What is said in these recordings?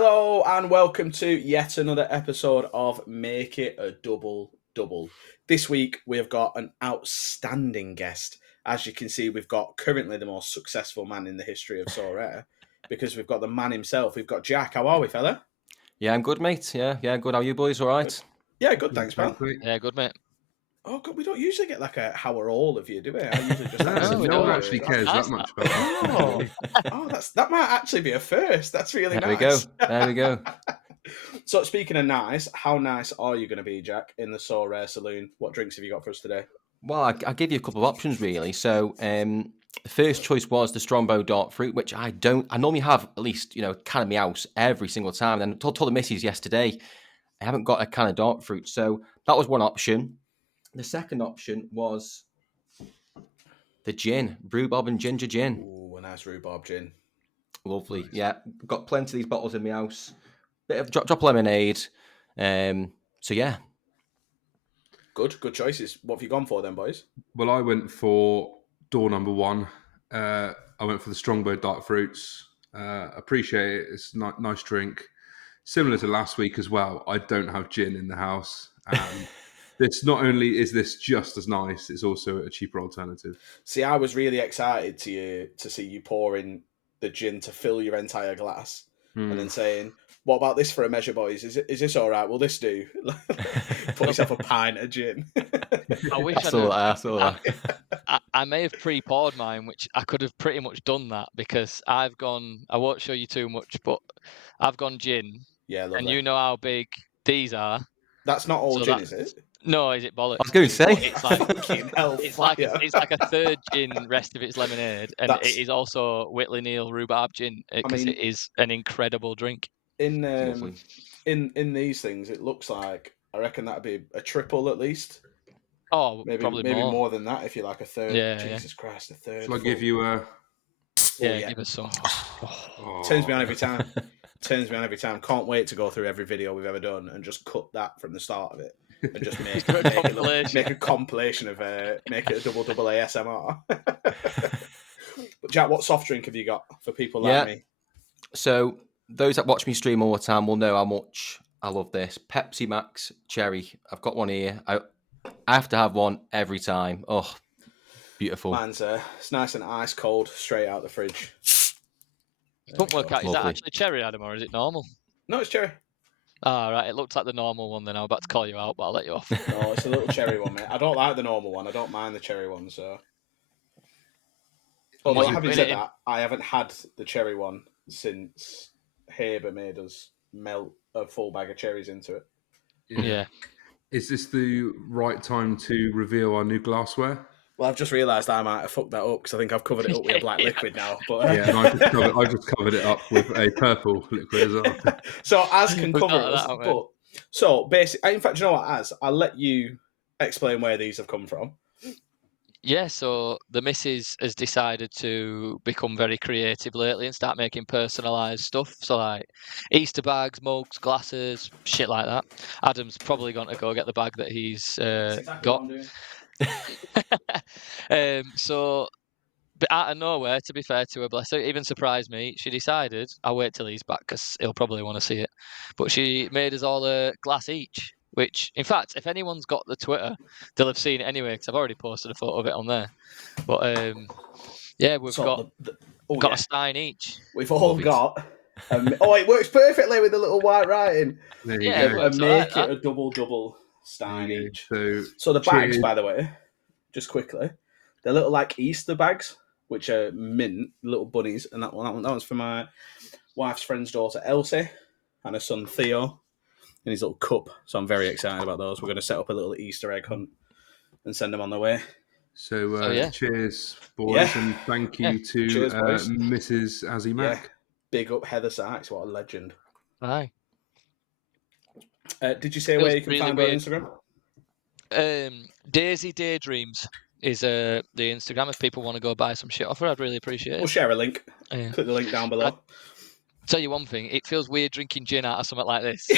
Hello and welcome to yet another episode of Make It a Double Double. This week we have got an outstanding guest. As you can see, we've got currently the most successful man in the history of So Rare because we've got the man himself. We've got Jack. How are we, fella? Yeah, I'm good, mate. Yeah, good. How are you boys? All right? Good. Yeah, good. Thanks, pal. Yeah, good, mate. Oh, God, we don't usually get like a how are all of you, do we? I usually just no one actually cares Nice, that much about that. That might actually be a first. That's really There nice. There we go. So speaking of nice, how nice are you going to be, Jack, in the So Rare Saloon? What drinks have you got for us today? Well, I'll give you a couple of options, really. So, the first choice was the Strongbow Dark Fruit, which I normally have at least, can of my house every single time. And I told the missus yesterday, I haven't got a can of Dark Fruit. So that was one option. The second option was the gin, rhubarb and ginger gin. Ooh, a nice rhubarb gin. Lovely. Nice. Yeah, got plenty of these bottles in my house. Bit of drop lemonade. So yeah. Good choices. What have you gone for then, boys? Well, I went for door number one. I went for the Strongbow Dark Fruits. Appreciate it. It's a nice drink. Similar to last week as well. I don't have gin in the house. This not only is this just as nice, it's also a cheaper alternative. See, I was really excited to see you pouring the gin to fill your entire glass and then saying, "What about this for a measure, boys? Is this all right? Will this do?" Put yourself a pint of gin. I wish I saw that. I may have pre-poured mine, which I could have pretty much done that because I won't show you too much, but I've gone gin. Yeah, lovely. And you know how big these are. That's not all gin, is it? No, is it bollocks? I was going to say. It's like a third gin, rest of it's lemonade, and it is also Whitley Neal rhubarb gin because it is an incredible drink. In these things, it looks like I reckon that'd be a triple at least. Oh, maybe more than that if you like a third. Yeah, Jesus Christ, a third. Shall I give you a? Yeah, give us some. Turns me on every time. Can't wait to go through every video we've ever done and just cut that from the start of it and just make a compilation of Make It a Double Double ASMR. But Jack, what soft drink have you got for people like me? So those that watch me stream all the time will know how much I love this Pepsi Max Cherry. I've got one here. I have to have one every time. Oh, beautiful. Mine's it's nice and ice cold, straight out the fridge. Don't work out. Is that actually cherry, Adam, or is it normal? No, it's cherry. Ah, right. It looks like the normal one. Then I'm about to call you out, but I'll let you off. No, it's a little cherry one, mate. I don't like the normal one. I don't mind the cherry one. So, although having said that, I haven't had the cherry one since Haber made us melt a full bag of cherries into it. Yeah. Is this the right time to reveal our new glassware? Well, I've just realised I might have fucked that up because I think I've covered it up with a black liquid now. But yeah, and I've just covered it up with a purple liquid as well. So Az can cover us. So basically, in fact, you know what, Az? I'll let you explain where these have come from. Yeah, so the missus has decided to become very creative lately and start making personalised stuff. So like Easter bags, mugs, glasses, shit like that. Adam's probably going to go get the bag that he's got. But out of nowhere, to be fair to her, bless her, it even surprised me. She decided, I'll wait till he's back because he'll probably want to see it. But she made us all a glass each, which, in fact, if anyone's got the Twitter, they'll have seen it anyway because I've already posted a photo of it on there. But yeah, we've got a stein each. We've all got. It works perfectly with the little white writing. There you go. And make it a double stein each. So the bags, by the way, just quickly, they're little like Easter bags, which are mint, little bunnies, and that one's for my wife's friend's daughter Elsie and her son Theo in his little cup. So I'm very excited about those. We're going to set up a little Easter egg hunt and send them on their way. So cheers, boys, and thank you to Mrs. Azzy Mac. Yeah. Big up Heather Sykes, what a legend. Aye. Did you say where you can find her on Instagram? Daisy Daydreams is the Instagram. If people want to go buy some shit off her, I'd really appreciate it. We'll share a link. Yeah. Click the link down below. Tell you one thing, it feels weird drinking gin out of something like this.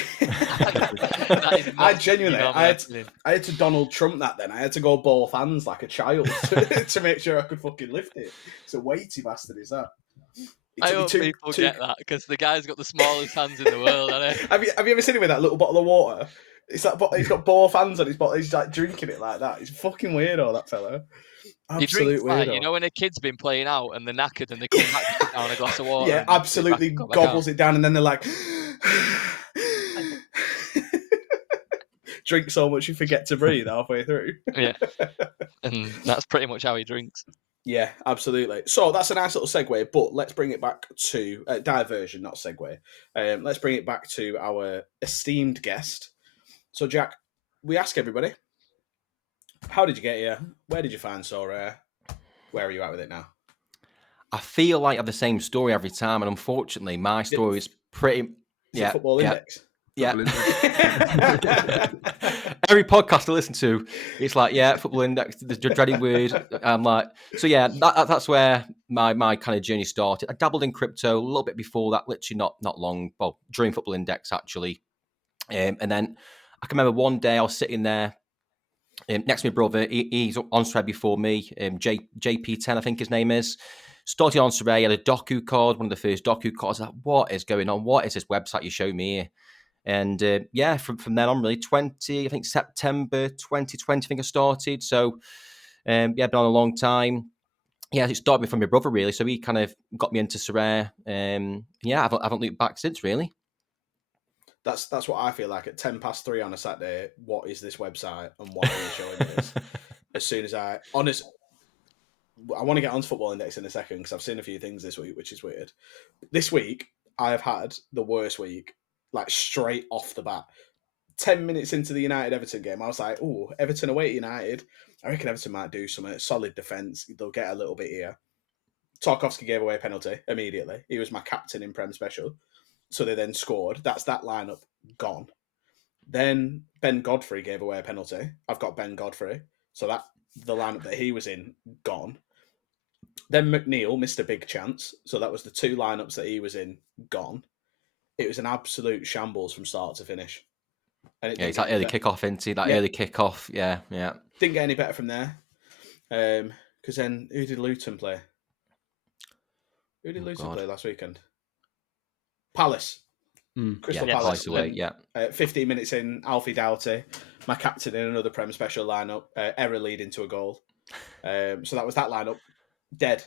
I genuinely, I had to Donald Trump that then. I had to go both hands like a child to make sure I could fucking lift it. It's a weighty bastard, is that? I hope people get that, because the guy's got the smallest hands in the world, hasn't he? Have you ever seen him with that little bottle of water? It's like he's got both hands on his bottle. He's like drinking it like that. He's fucking weirdo, that fella. Absolute weirdo. Like, you know when a kid's been playing out and they're knackered and they come back to put down a glass of water. Yeah, absolutely gobbles it down, and then they're like, drink so much you forget to breathe halfway through. Yeah, and that's pretty much how he drinks. Yeah, absolutely. So that's a nice little segue, but let's bring it back to diversion, not segue. Let's bring it back to our esteemed guest. So, Jack, we ask everybody, how did you get here? Where did you find So Rare? Where are you at with it now? I feel like I have the same story every time, and unfortunately, my story is pretty... Football Index? Yeah. Every podcast I listen to, it's like, Football Index, the dreaded word. I'm like, so yeah, that's where my kind of journey started. I dabbled in crypto a little bit before that, literally not long. Well, during Football Index actually, and then I can remember one day I was sitting there next to my brother. He's on Sred before me. JP10, I think his name is. Started on Sred. He had a Doku card, one of the first Doku cards. I was like, what is going on? What is this website you show me here? And from then on, really, September 2020, I think I started. So, been on a long time. Yeah, it started from my brother, really. So he kind of got me into Sorare. I haven't looked back since, really. That's what I feel like at 3:10 on a Saturday. What is this website and why are you showing me this? As soon as I want to get onto Football Index in a second because I've seen a few things this week, which is weird. This week, I have had the worst week. Like straight off the bat, 10 minutes into the United-Everton game, I was like, "Oh, Everton away at United. I reckon Everton might do something. Solid defence. They'll get a little bit here." Tarkowski gave away a penalty immediately. He was my captain in Prem Special, so they then scored. That's that lineup gone. Then Ben Godfrey gave away a penalty. I've got Ben Godfrey, so that the lineup that he was in gone. Then McNeil missed a big chance, so that was the two lineups that he was in gone. It was an absolute shambles from start to finish. And it's that early kickoff, isn't it? Early kickoff, yeah. Didn't get any better from there. Because then, who did Luton play? Play last weekend? Palace. Crystal Palace. Away, 15 minutes in, Alfie Doughty, my captain in another Prem Special lineup, error leading to a goal. So that was that lineup. Dead.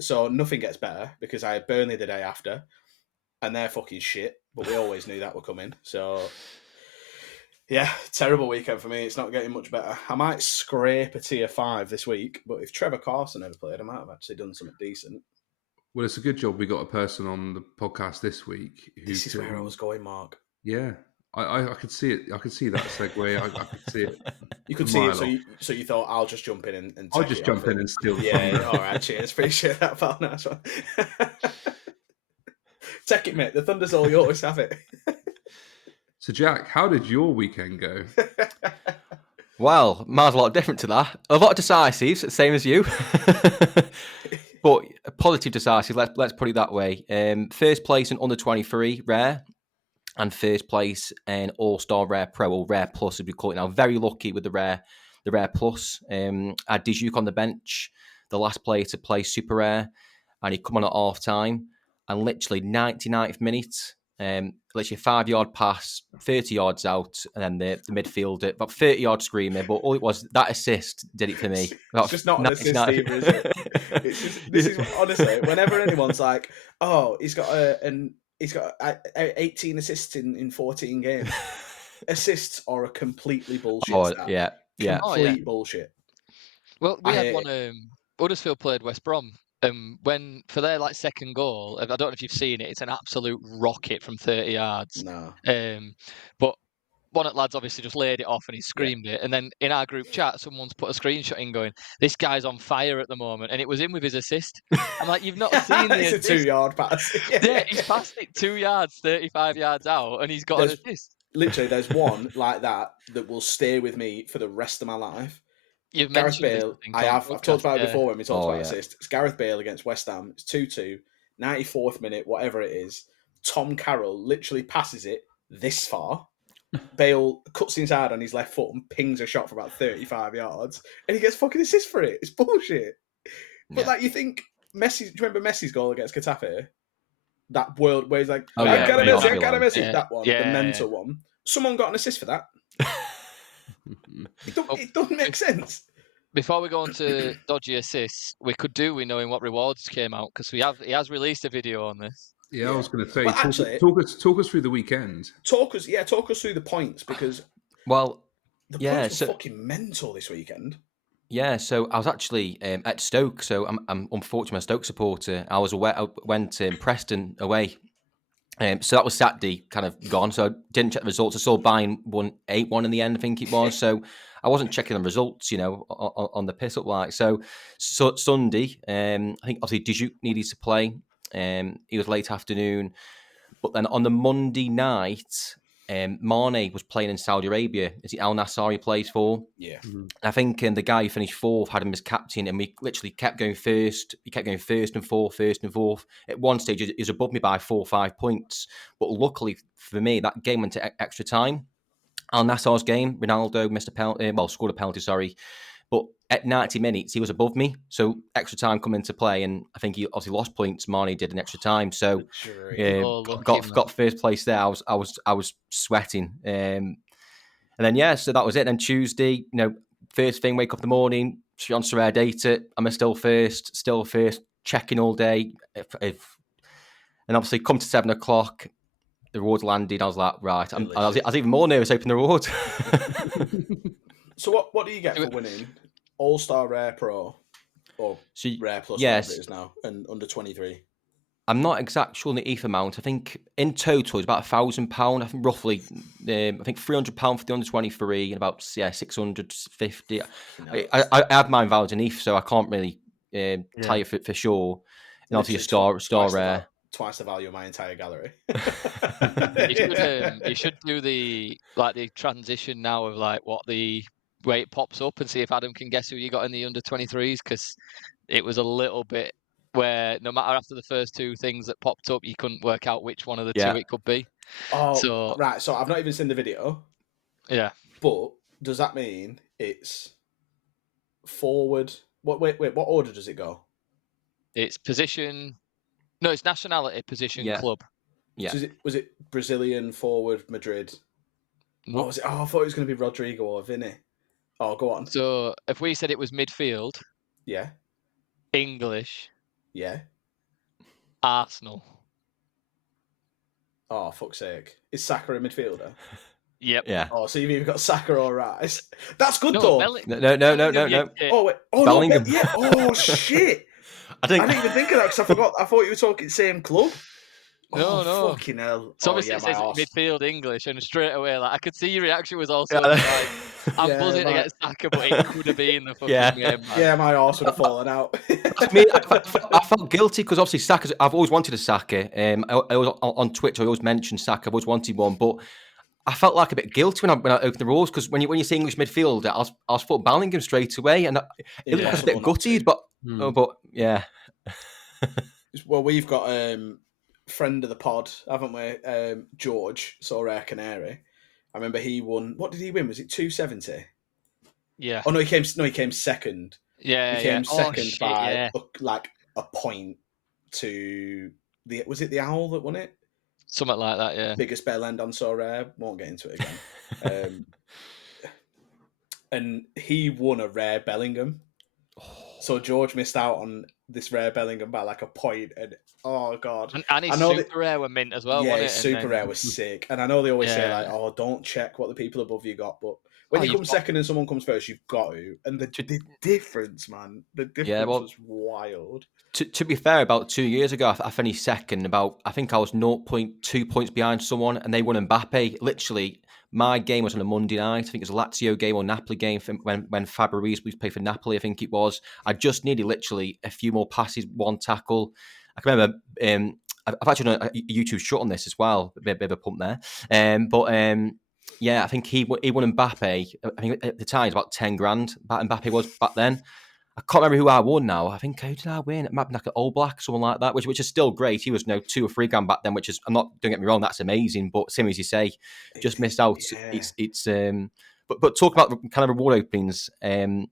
So nothing gets better because I had Burnley the day after. And they're fucking shit, but we always knew that were coming. So, yeah, terrible weekend for me. It's not getting much better. I might scrape a tier 5 this week, but if Trevor Carson ever played, I might have actually done something decent. Well, it's a good job we got a person on the podcast this week. This is where I was going, Mark. Yeah, I could see it. I could see that segue. I could see it. You could see it, so you thought, I'll just jump in and I'll just jump in and steal. Yeah, all right, cheers. Appreciate that, pal. Nice one. Take it, mate. The Thunder's all yours. Have it. So, Jack, how did your weekend go? Well, mine's a lot different to that. A lot of decisives, same as you. But positive decisive, let's put it that way. First place in under 23 Rare, and first place in All-Star Rare Pro, or Rare Plus, as we call it now. Very lucky with the Rare Plus. I had Dijuk on the bench, the last player to play Super Rare, and he come on at half time. And literally 99th minute, literally 5-yard pass, 30 yards out, and then the midfielder, about 30 yards screaming. But all it was, that assist did it for me. It's just not an assist either, is it? This is honestly, whenever anyone's like, "Oh, he's got 18 assists in 14 games," assists are a completely bullshit. Complete bullshit. Well, we had one. Huddersfield played West Brom. When for their second goal, I don't know if you've seen it. It's an absolute rocket from 30 yards. No. But one of the lads obviously just laid it off and he screamed it. And then in our group chat, someone's put a screenshot in going, "This guy's on fire at the moment," and it was him with his assist. I'm like, you've not seen the assist. It's a 2-yard pass. Yeah, he's passed it 2 yards, 35 yards out, and he's got an assist. Literally, there's one like that will stay with me for the rest of my life. You've Gareth Bale, I've talked about it before when we talked about yeah. assists. It's Gareth Bale against West Ham. It's 2-2, 94th minute, whatever it is. Tom Carroll literally passes it this far. Bale cuts inside on his left foot and pings a shot for about 35 yards, and he gets fucking assist for it. It's bullshit. But you think Messi. Do you remember Messi's goal against Getafe? That world where he's like, Oh, I yeah, got a yeah, Messi, I yeah. got a Messi. Yeah. That one, Yeah. the mental one. Someone got an assist for that. It doesn't make sense. Before we go on to dodgy assists, we could do with knowing what rewards came out because he has released a video on this. Yeah, I was going to say, Well, talk us through the weekend. Talk us through the points because Well, the yeah, points were fucking mental this weekend. Yeah, so I was actually at Stoke. So I'm unfortunately a Stoke supporter. I went Preston away. So that was Saturday, kind of gone. So I didn't check the results. I saw Bayern won 8-1 in the end, I think it was. So I wasn't checking the results, on the piss up like. So Sunday, I think obviously Dijuk needed to play. It was late afternoon, but then on the Monday night, Mane was playing in Saudi Arabia. Is it Al Nassr he plays for? Yeah. I think the guy who finished fourth had him as captain, and we literally kept going first. He kept going first and fourth. At one stage, he was above me by 4 or 5 points. But luckily for me, that game went to extra time. Al Nassr's game, Ronaldo missed a penalty. Scored a penalty. Sorry, but at 90 minutes, he was above me. So extra time come into play, and I think he obviously lost points. Mane did an extra time, so got first place there. I was sweating. And then so that was it. Then Tuesday, first thing, wake up in the morning, on Sorare data. I'm still first, checking all day. And obviously come to 7 o'clock, the rewards landed. I was like, right. I was even more nervous opening the rewards. So what do you get for winning All-Star Rare Pro or Rare Plus, whatever it is now, and under 23? I'm not exact sure on the ETH amount. I think in total it's about £1,000. I think roughly, I think £300 for the under 23 and about 650. I have mine valued in ETH, so I can't really tell you for sure. And obviously a star rare. Twice the value of my entire gallery. You should do the transition now of what the way it pops up and see if Adam can guess who you got in the under 23s, because it was a little bit where no matter after the first two things that popped up, you couldn't work out which one of the two it could be. Right. So I've not even seen the video. Yeah. But does that mean it's forward? Wait. What order does it go? It's position. No, it's nationality, position, club. Yeah. So was it Brazilian forward Madrid? Nope. Oh, was it? Oh, I thought it was going to be Rodrigo or Vini. Oh, go on. So if we said it was midfield. Yeah. English. Yeah. Arsenal. Oh, fuck's sake. Is Saka a midfielder? Yep. Yeah. Oh, so you've either got Saka or Rice. That's good, though. No. Oh, wait. Oh, Bellingham. No, yeah. Oh, shit. I didn't even think of that because I forgot. I thought you were talking same club. No. Fucking hell. So obviously it says midfield English, and straight away, I could see your reaction was also I'm buzzing to get Saka, but it could have been the fucking game. Man. Yeah, my arse would have fallen out. I felt guilty because obviously Saka. I've always wanted a Saka. I was on Twitch. I always mentioned Saka. I've always wanted one, but I felt like a bit guilty when I opened the rules because when you say English midfielder, I was put Bellingham straight away, and it was a bit gutted, but yeah. Well, we've got friend of the pod, haven't we? George, so Rare Canary. I remember he won. What did he win? Was it 270? Yeah. Oh no, he came second. Yeah, he came second by like a point to the. Was it the Owl that won it? Something like that, yeah. Biggest bell end on So Rare. Won't get into it again. And he won a rare Bellingham. So George missed out on this rare Bellingham by like a point, and oh god! And his super rare were mint as well. Yeah, wasn't his super rare was sick. And I know they always say like, "Oh, don't check what the people above you got," but when you come second and someone comes first, you've got to. And the difference, man, the difference was wild. To be fair, about 2 years ago, I finished second. I think I was 0.2 points behind someone, and they won Mbappe. Literally, my game was on a Monday night. I think it was a Lazio game or Napoli game when Fabrizio played for Napoli. I think it was. I just needed literally a few more passes, one tackle. I can remember. I've actually done a YouTube short on this as well. A bit of a pump there. Yeah, I think he won Mbappe. I think at the time it was about 10 grand. Mbappe was back then. I can't remember who I won now. I think, who did I win? It might be like an All Black, someone like that, which is still great. He was 2 or 3 grand back then, which is, don't get me wrong, that's amazing. But same as you say, just missed out. Yeah. But talk about kind of reward openings. I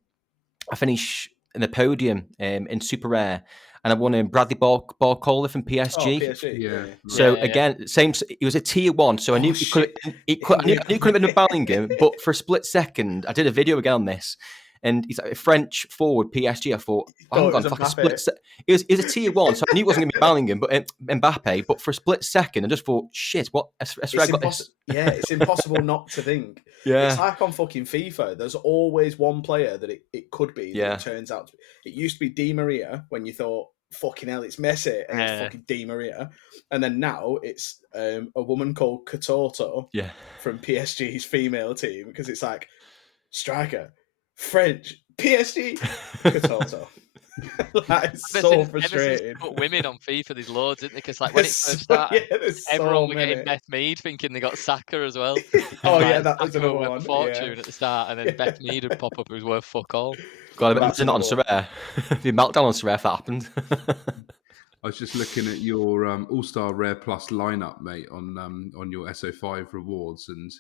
finished in the podium in Super Rare, and I won Bradley Barcola from PSG. Oh, PSG. Yeah. So again, same. It was a tier 1, so I knew he could. I knew it could have been Bellingham, but for a split second, I did a video again on this, and he's like a French forward PSG. I thought, hang on, for like a split. It was a tier 1, so I knew it wasn't going to be Bellingham, but Mbappe. But for a split second, I just thought, shit, what? Yeah, it's impossible not to think. Yeah, it's like on fucking FIFA. There's always one player that it could be. Yeah, that it turns out to be. It used to be Di Maria when you thought, fucking hell, it's Messi, and it's fucking Di Maria, and then now it's a woman called Katoto from PSG's female team, because it's like striker, French, PSG, Katoto. That's so frustrating. Put women on FIFA, there's loads, isn't there? Because like when it first started, everyone were getting Beth Mead thinking they got Saka as well. That was another one. Fortune at the start, and then Beth Mead would pop up, who was worth fuck all. God, imagine that on Sorare. The meltdown on Sorare if that happened. I was just looking at your All-Star Rare Plus lineup, mate, on your SO5 rewards, and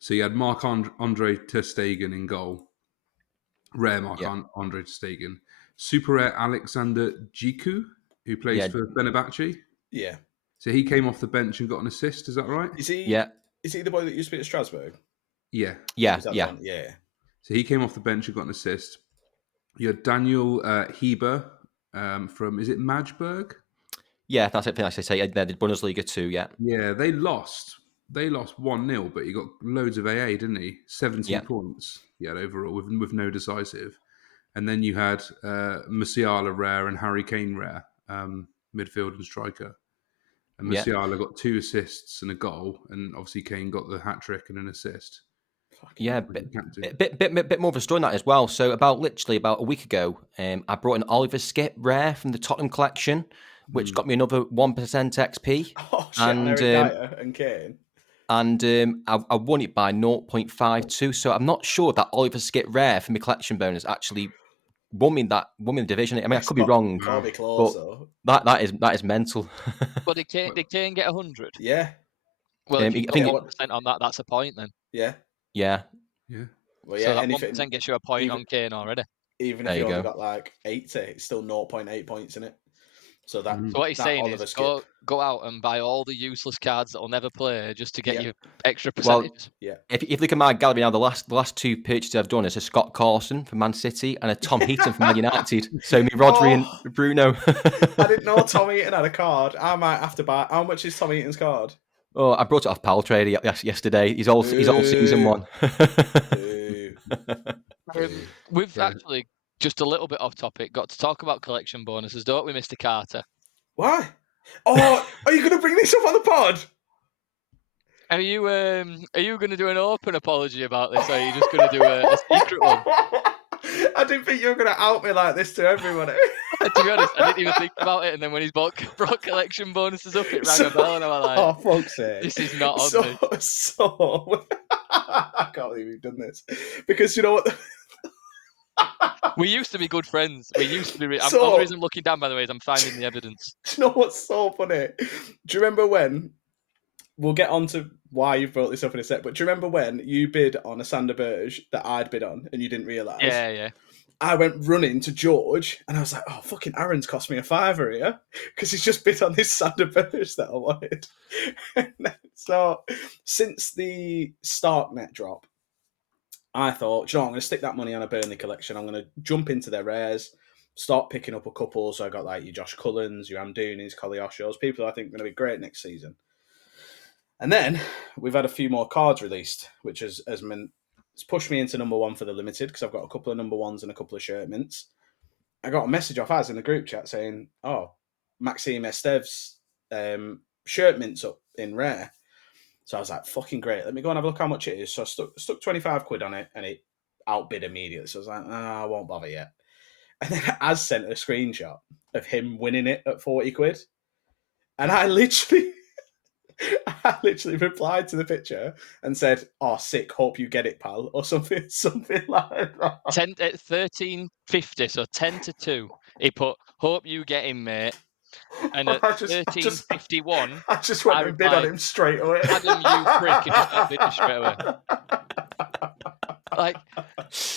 so you had Marc-Andre ter Stegen in goal, rare Marc-Andre ter Stegen, super rare Alexander Djiku, who plays for Fenerbahce. Yeah. So he came off the bench and got an assist. Is that right? Is he? Yeah. Is he the boy that used to be at Strasbourg? Yeah. Yeah. So he came off the bench and got an assist. You had Daniel Heber from, is it Magdeburg? Yeah, that's it. I say they did Bundesliga 2. Yeah. Yeah, they lost 1-0, but he got loads of AA, didn't he? 70 points. He had overall with no decisive. And then you had Musiala rare and Harry Kane rare, midfield and striker. And Musiala got 2 assists and a goal, and obviously Kane got the hat trick and an assist. Yeah, bit more of a story on that as well. So about a week ago, I brought an Oliver Skip rare from the Tottenham collection, which got me another 1% XP. Oh shit! And Kane. And I won it by 0.52. So I'm not sure that Oliver Skip rare from my collection bonus actually won me the division. I mean, I could be wrong, but that is mental. But did Kane get 100? Yeah. Well, if you got 1% on that, that's a point then. Yeah. Yeah. Well, yeah. So that 1% gets you a point on Kane already. Even if you only got like 80, it's still 0.8 points in it. So that. So what he's saying is go out and buy all the useless cards that will never play just to get you extra percentage. Well, if you look at my gallery now, the last 2 purchases I've done is a Scott Carson from Man City and a Tom Heaton from Man United. So me, Rodri and Bruno. I didn't know Tom Heaton had a card. I might have to buy. How much is Tom Heaton's card? Oh, I brought it off Pal Trader yesterday. He's all season 1. We've actually, just a little bit off topic, got to talk about collection bonuses, don't we, Mr. Carter? Why? Oh, are you going to bring this up on the pod? Are you going to do an open apology about this, or are you just going to do a secret one? I didn't think you were going to out me like this to everybody. To be honest, I didn't even think about it, and then when he's brought collection bonuses up, it rang a bell, and I was like, "Oh, fuck's sake! This is not on me." I can't believe you've done this, because you know what? We used to be good friends. We used to be. The only reason I'm looking down, by the way, is I'm finding the evidence. Do you know what's so funny? Do you remember when? We'll get on to why you brought this up in a sec, but do you remember when you bid on a Sander Berge that I'd bid on and you didn't realise? Yeah. I went running to George and I was like, oh, fucking Aaron's cost me a £5 here because he's just bid on this Sander Berge that I wanted. So, since the Starknet drop, I thought, I'm going to stick that money on a Burnley collection. I'm going to jump into their rares, start picking up a couple. So I got like your Josh Cullens, your Amdounis, Koleoshos, people I think are going to be great next season. And then we've had a few more cards released, which has pushed me into number 1 for the limited because I've got a couple of number 1s and a couple of shirt mints. I got a message off Az in the group chat saying, "Oh, Maxime Estev's shirt mints up in rare." So I was like, "Fucking great! Let me go and have a look how much it is." So I stuck 25 quid on it, and it outbid immediately. So I was like, "I won't bother yet." And then Az sent a screenshot of him winning it at 40 quid, and I literally replied to the picture and said, "Oh, sick! Hope you get it, pal," or something like that. 13.50, so 10-2. He put, "Hope you get him, mate." And at 13.51, I just went and bid on him straight away. "Adam, you prick!" and just got bid straight away. Like,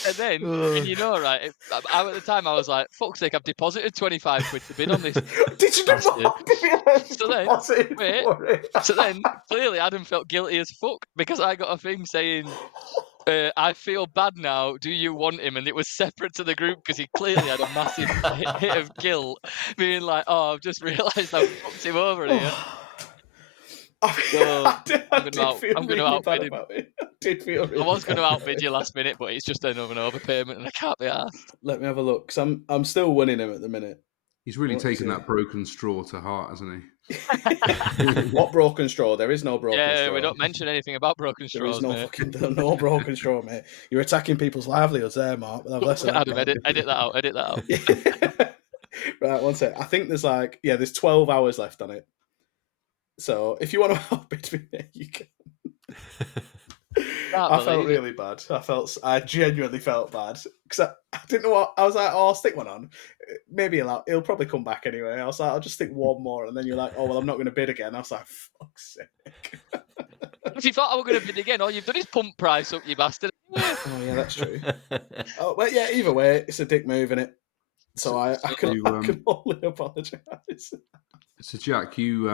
and then, and you know, right? I at the time I was like, "Fuck's sake! I've deposited 25 quid to bid on this." Did you do more? So then, wait. So then, clearly, Adam felt guilty as fuck because I got a thing saying, "I feel bad now. Do you want him?" And it was separate to the group because he clearly had a massive hit of guilt, being like, "Oh, I've just realised I've fucked him over here." So I'm going to outbid him. I did feel really I was going to bad outbid you last minute, but it's just an overpayment, and I can't be asked. Let me have a look. Cause I'm still winning him at the minute. He's really taken that broken straw to heart, hasn't he? What broken straw? There is no broken straw. Yeah, we don't mention anything about broken straws, There is no broken straw, mate. You're attacking people's livelihoods there, Mark. Adam, edit that out. Edit that out. Right, one sec. I think there's 12 hours left on it. So if you want to outbid me, you can. I felt really bad. I genuinely felt bad because I didn't know what I was like. Oh, I'll stick one on. Maybe he'll probably come back anyway. I was like, I'll just stick one more, and then you're like, oh well, I'm not going to bid again. I was like, fuck's sake. If you thought I were going to bid again, all you've done is pump price up, you bastard. Oh yeah, that's true. Oh well, yeah. Either way, it's a dick move, innit? So I can only apologise. So Jack, you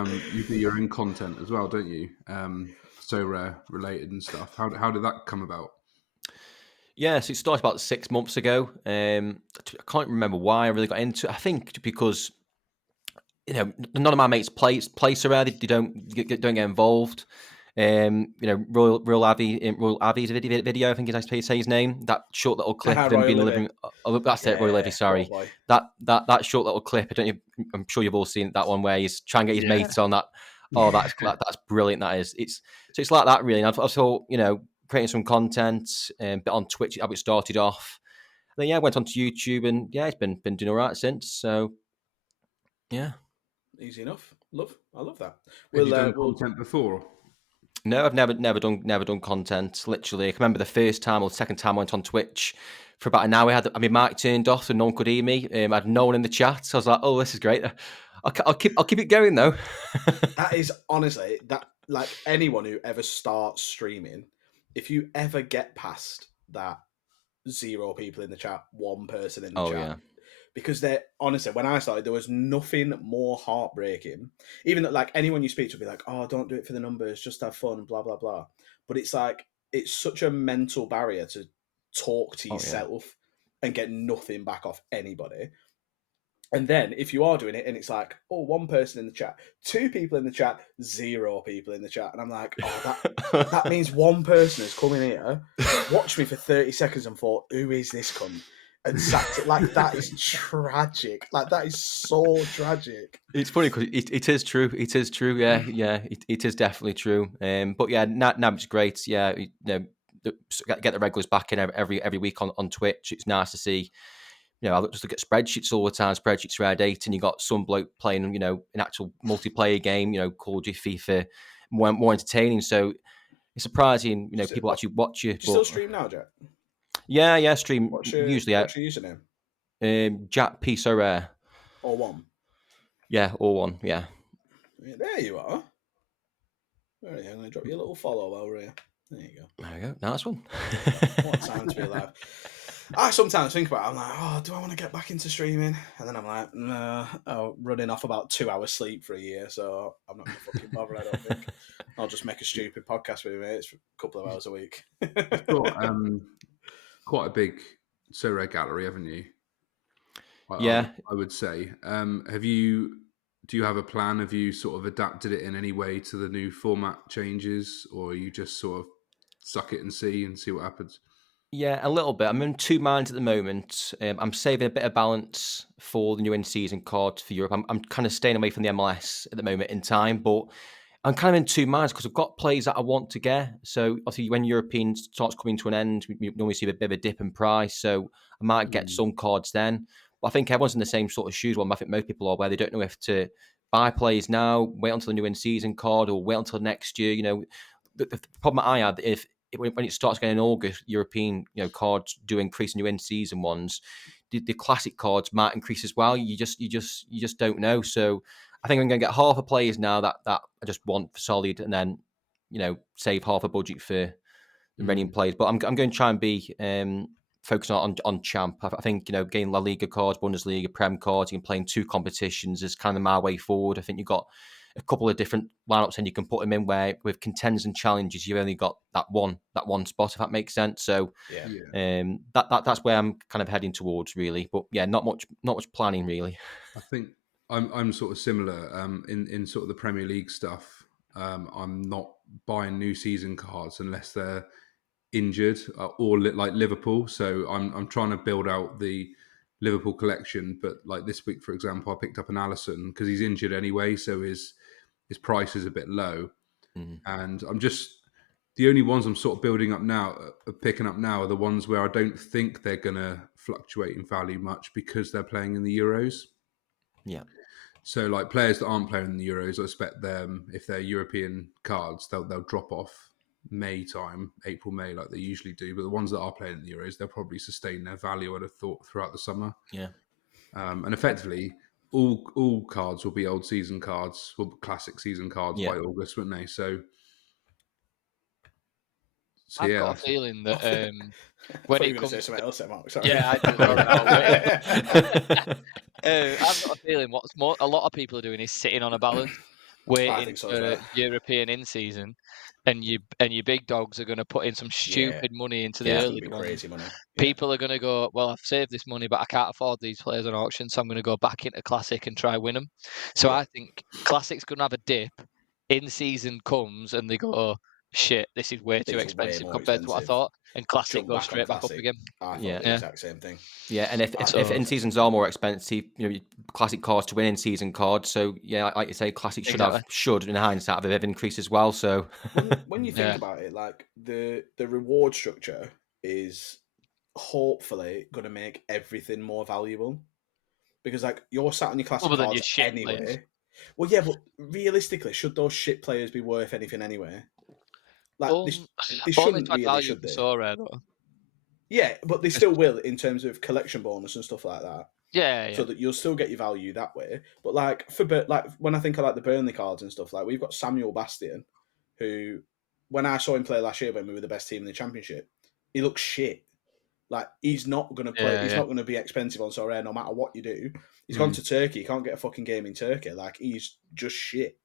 do your own content as well, don't you? So rare related and stuff. How did that come about? Yeah, so it started about 6 months ago. I can't remember why I really got into it. I think because none of my mates play so rare. They don't get involved. Royal Avi's video, I think is how you say his name. That short little clip of him being delivering. Oh, that's it, Royal Levy. Sorry, that short little clip. I'm sure you've all seen that one where he's trying to get his mates on that. Oh, that's brilliant. That is. It's like that really. And I thought, creating some content, but on Twitch, how it started off. And then I went onto YouTube, and it's been doing all right since. So yeah, easy enough. I love that. Have you done content before? No, I've never done content. Literally, I can remember the first time or the second time I went on Twitch for about an hour. I had my mic turned off, and no one could hear me. I had no one in the chat, so I was like, "Oh, this is great. I'll keep it going though." That is honestly that. Like anyone who ever starts streaming, if you ever get past that 0 people in the chat, 1 person in the chat. Yeah. Because honestly, when I started, there was nothing more heartbreaking. Even that, like anyone you speak to will be like, "Oh, don't do it for the numbers, just have fun," blah blah blah. But it's like it's such a mental barrier to talk to yourself and get nothing back off anybody. And then if you are doing it and it's like, oh, 1 person in the chat, 2 people in the chat, 0 people in the chat. And I'm like, oh, that means 1 person has come in here, watched me for 30 seconds and thought, who is this cunt? And sacked it. Like, that is tragic. Like, that is so tragic. It's funny because it is true. It is true. Yeah. It is definitely true. But yeah, now it's great. Yeah, get the regulars back in every week on Twitch. It's nice to see. I just look at spreadsheets all the time, spreadsheets rare data, and you got some bloke playing, an actual multiplayer game, Call of Duty, FIFA, more entertaining. So it's surprising, people actually watch you. Do you still stream now, Jack? Yeah, stream usually. What's your username? Jack P So Rare. Or 1? Yeah, or 1. Yeah. There you are. All right, I'm going to drop you a little follow over here. There you go. There you go. Nice one. What time to be alive. I sometimes think about it. I'm like, oh, do I want to get back into streaming? And then I'm like, nah, I'm running off about 2 hours sleep for a year, so I'm not going to fucking bother, I don't think. I'll just make a stupid podcast with my mates for a couple of hours a week. You've got quite a big So Rare gallery, haven't you? Yeah. I would say. Do you have a plan? Have you sort of adapted it in any way to the new format changes, or you just sort of suck it and see what happens? Yeah, a little bit. I'm in 2 minds at the moment. I'm saving a bit of balance for the new in-season card for Europe. I'm kind of staying away from the MLS at the moment in time, but I'm kind of in 2 minds because I've got players that I want to get. So obviously when European starts coming to an end, we normally see a bit of a dip in price. So I might get some cards then. But I think everyone's in the same sort of shoes. Well, I think most people are, where they don't know if to buy players now, wait until the new in-season card, or wait until next year. The problem I had, when it starts getting in August, European cards do increase, new in-season ones. The classic cards might increase as well. You just don't know. So I think I'm going to get half a players now that I just want for solid, and then save half a budget for Iranian players. But I'm going to try and be focusing on champ. I think, getting La Liga cards, Bundesliga, Prem cards, you can play in 2 competitions is kind of my way forward. I think you've got a couple of different lineups and you can put them in where with contenders and challenges, you've only got that one spot, if that makes sense. So that's where I'm kind of heading towards, really. But yeah, not much planning, really. I think I'm sort of similar in sort of the Premier League stuff. I'm not buying new season cards unless they're injured or like Liverpool. So I'm trying to build out the Liverpool collection. But like this week, for example, I picked up an Alisson because he's injured anyway, so his price is a bit low. And I'm just the only ones I'm sort of building up now, picking up now, are the ones where I don't think they're going to fluctuate in value much because they're playing in the Euros. Yeah. So, like players that aren't playing in the Euros, I expect them, if they're European cards, they'll drop off May time, April, May, like they usually do. But the ones that are playing in the Euros, they'll probably sustain their value, I'd have thought, throughout the summer. Yeah. And effectively, all cards will be old season cards, well, classic season cards by August, wouldn't they? So I've got a feeling that when it comes to something else, Mark. Sorry. Yeah, I do. I've got a feeling a lot of people are doing is sitting on a balance, waiting for European in season, and your big dogs are going to put in some stupid money into the early ones. Crazy money. People are going to go, well, I've saved this money, but I can't afford these players on auction, so I'm going to go back into Classic and try win them. So I think Classic's going to have a dip. In season comes and they go, oh, shit, this is way too expensive compared to what I thought. And Classic goes straight back up again. I thought the exact same thing. Yeah, and if in seasons are more expensive, Classic cards to win in season cards. So yeah, like you say, Classic should in hindsight have a bit of increase as well. So when you think about it, like the reward structure is hopefully going to make everything more valuable, because like you're sat on your Classic cards anyway. Players. Well, yeah, but realistically, should those shit players be worth anything anyway? Like they shouldn't really, should they? So rare though. Yeah, but they still will in terms of collection bonus and stuff like that. Yeah. So that you'll still get your value that way. But like when I think of like the Burnley cards and stuff, like we've got Samuel Bastian, who when I saw him play last year when we were the best team in the Championship, he looks shit. Like he's not going to play. He's not going to be expensive on so rare no matter what you do. He's gone to Turkey. He can't get a fucking game in Turkey. Like he's just shit.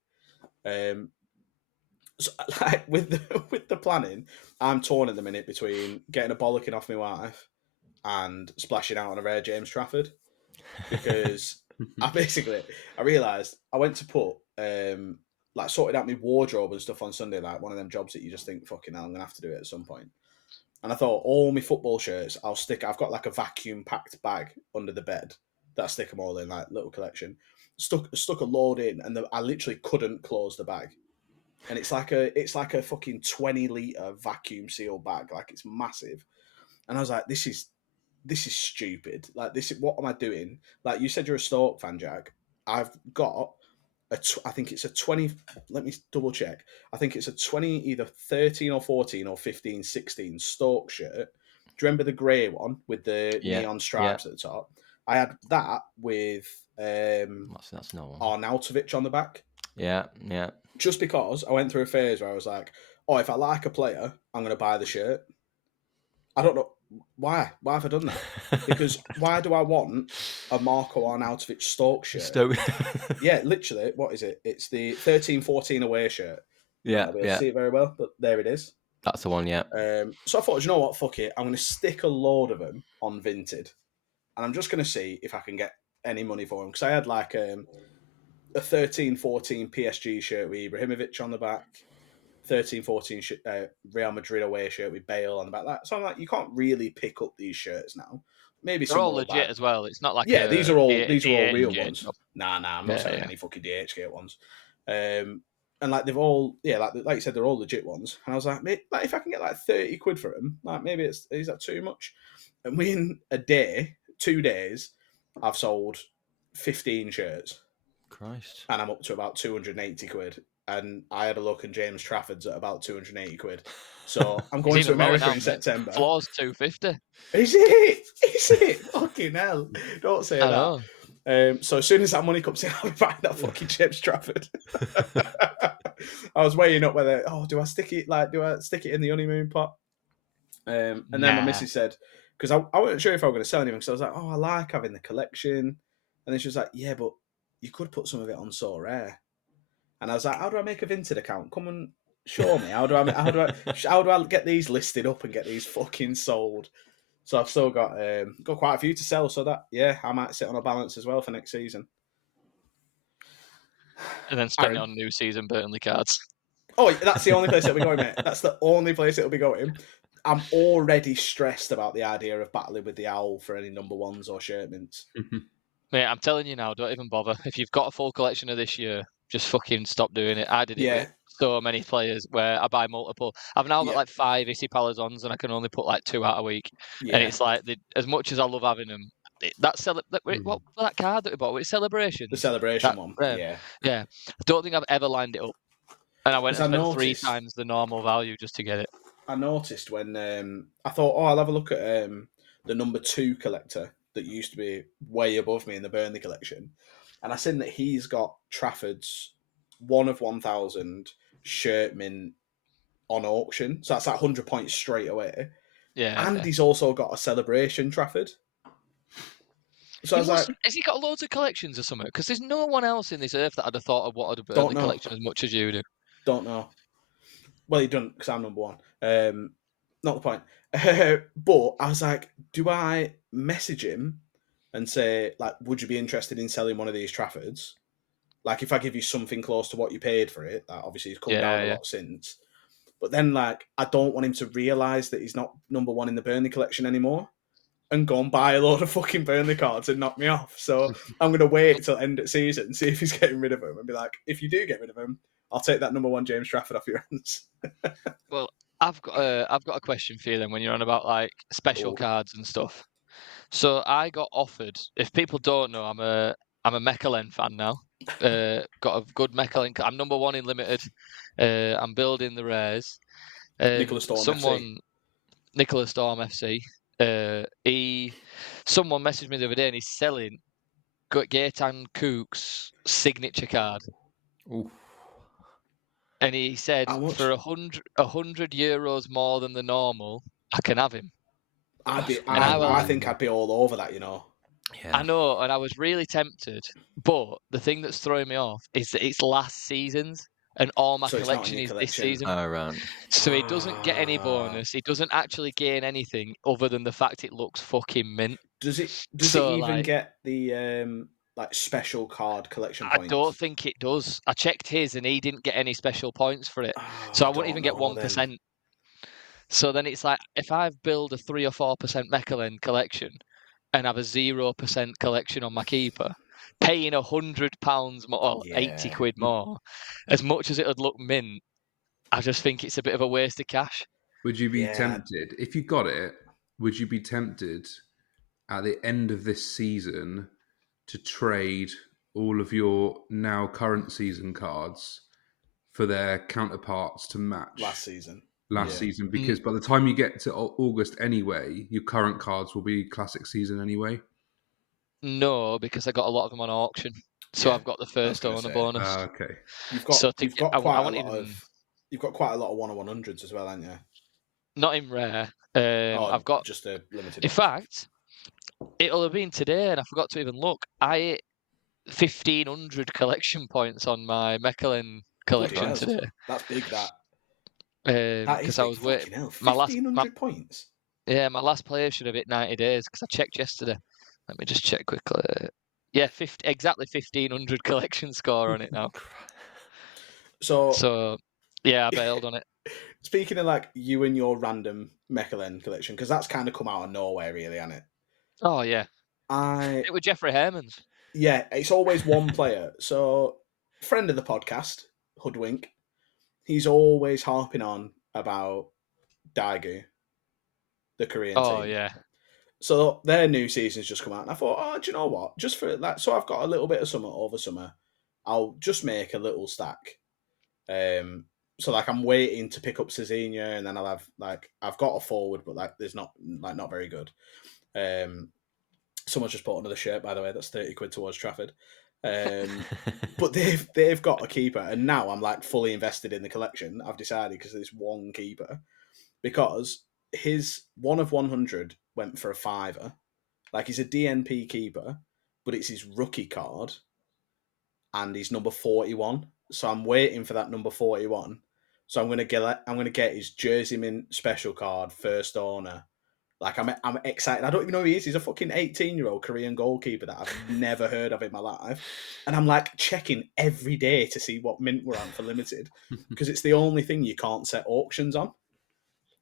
So, like with the planning, I'm torn at the minute between getting a bollocking off my wife and splashing out on a rare James Trafford, because I realised I went to put like sorted out my wardrobe and stuff on Sunday, like one of them jobs that you just think, fucking hell, I'm gonna have to do it at some point. And I thought all my football shirts I've got like a vacuum packed bag under the bed that I stick them all in, like little collection. Stuck a load in, and I literally couldn't close the bag. And it's like a fucking 20-litre vacuum sealed bag, like it's massive. And I was like, this is stupid. Like what am I doing? Like you said, you're a Stoke fan, Jack. I've got I think it's a 20. Let me double check. I think it's a 20, either 13 or 14 or 15, 16 Stoke shirt. Do you remember the grey one with the neon stripes at the top? I had that with that's no one. Arnautovic on the back. Yeah. Just because I went through a phase where I was like, oh, if I like a player, I'm going to buy the shirt. I don't know why. Why have I done that? Because why do I want a Marco Arnautovic Stoke shirt? Yeah, literally. What is it? It's the 13-14 away shirt. Yeah, I'll be able to see it very well, but there it is. That's the one, yeah. So I thought, you know what? Fuck it. I'm going to stick a load of them on Vinted, and I'm just going to see if I can get any money for them, because I had like a 13-14 PSG shirt with Ibrahimovic on the back, 13-14 Real Madrid away shirt with Bale on the back. So I'm like, you can't really pick up these shirts now. Maybe they're all legit as well. It's not like these are all real ones. Nah, I'm not saying any fucking DHgate ones. And like they've all like you said, they're all legit ones. And I was like, if I can get like 30 quid for them, like maybe is that too much? And within a day, 2 days, I've sold 15 shirts. Christ. And I'm up to about 280 quid. And I had a look, and James Trafford's at about 280 quid. So I'm going to America in September. Floor's 250. Is it? Fucking hell. Don't say that. So as soon as that money comes in, I'll be buying that fucking James Trafford. I was weighing up whether, do I stick it in the honeymoon pot? And then my missus said, because I wasn't sure if I was going to sell anything, so I was like, oh, I like having the collection. And then she was like, yeah, but you could put some of it on So Rare. And I was like, how do I make a Vinted account? Come and show me. How do I get these listed up and get these fucking sold? So I've still got quite a few to sell. So that, yeah, I might sit on a balance as well for next season. And then spend it on new season Burnley cards. Oh, that's the only place it'll be going, mate. That's the only place it'll be going. I'm already stressed about the idea of battling with the owl for any number ones or shirt mints. Mate, I'm telling you now, don't even bother. If you've got a full collection of this year, just fucking stop doing it. I did it with so many players where I buy multiple. I've now got like 5 Issy Palazons and I can only put like 2 out a week. Yeah. And it's like, as much as I love having them, what that card that we bought, it's Celebrations. The Celebration one, yeah. Yeah. I don't think I've ever lined it up. And I went and spent 3 times the normal value just to get it. I noticed when I thought, I'll have a look at the number 2 collector that used to be way above me in the Burnley collection. And I seen that he's got Trafford's 1 of 1,000 shirt mint on auction. So that's like 100 points straight away. Yeah. And he's also got a Celebration Trafford. So I was like, has he got loads of collections or something? Because there's no one else in this earth that I'd have thought of what a Burnley collection as much as you do. Don't know. Well, he doesn't, because I'm number 1. Not the point. But I was like, do I message him and say, like, would you be interested in selling one of these Traffords? Like, if I give you something close to what you paid for it, that obviously he's come down a lot since. But then, like, I don't want him to realise that he's not number 1 in the Burnley collection anymore and go and buy a load of fucking Burnley cards and knock me off. So I'm going to wait till end of season and see if he's getting rid of them and be like, if you do get rid of him, I'll take that number 1 James Trafford off your hands. Well, I've got a question for you then when you're on about like special cards and stuff. So I got offered. If people don't know, I'm a Mechelen fan now. Got a good Mechelen. I'm number 1 in limited. I'm building the rares. Nicholas Storm FC. Nicholas Storm FC. Someone messaged me the other day and he's selling Gaetan Cook's signature card. Ooh. And he said for 100 euros more than the normal, I can have him. I think I'd be all over that, you know. Yeah. I know, and I was really tempted. But the thing that's throwing me off is that it's last season's, and all my collection is this season. So he doesn't get any bonus. He doesn't actually gain anything other than the fact it looks fucking mint. Does it even get the like special card collection points? I don't think it does. I checked his and he didn't get any special points for it. So I wouldn't even get 1%. So then it's like, if I build a 3 or 4% Mechelen collection and have a 0% collection on my keeper, paying £100 more, or 80 quid more, as much as it would look mint, I just think it's a bit of a waste of cash. Would you be tempted, if you got it, would you be tempted at the end of this season to trade all of your now current season cards for their counterparts to match last season? Because by the time you get to August anyway, your current cards will be classic season anyway. No, because I got a lot of them on auction, so I've got the first owner bonus. Okay, you've got quite a lot of 1 of 100s as well, haven't you? Not in rare. I've got just a limited. In fact, it'll have been today, and I forgot to even look. I hit 1,500 collection points on my Mechelen collection today. That's big. Because I was waiting. 1,500 points. Yeah, my last player should have hit 90 days because I checked yesterday. Let me just check quickly. Yeah, exactly 1,500 collection score on it now. So yeah, I bailed on it. Speaking of like you and your random Mechelen collection, because that's kind of come out of nowhere, really, hasn't it? Oh yeah, it was Jeffrey Herman's. Yeah, it's always one player. So, friend of the podcast, Hoodwink, he's always harping on about Daegu, the Korean team. Oh yeah. So their new season's just come out, and I thought, do you know what? Just for that, so I've got a little bit of summer over summer. I'll just make a little stack. So like I'm waiting to pick up Cezinha, and then I'll have I've got a forward, but there's not very good. Someone's just bought another shirt, by the way. That's 30 quid towards Trafford. But they've got a keeper, and now I'm fully invested in the collection. I've decided because of this one keeper, because his 1 of 100 went for a £5. Like, he's a DNP keeper, but it's his rookie card, and he's number 41. So I'm waiting for that number 41. So I'm gonna get his Jersey Mint special card, first owner. Like, I'm excited. I don't even know who he is. He's a fucking 18-year-old Korean goalkeeper that I've never heard of in my life. And I'm like checking every day to see what mint we're on for limited, because it's the only thing you can't set auctions on.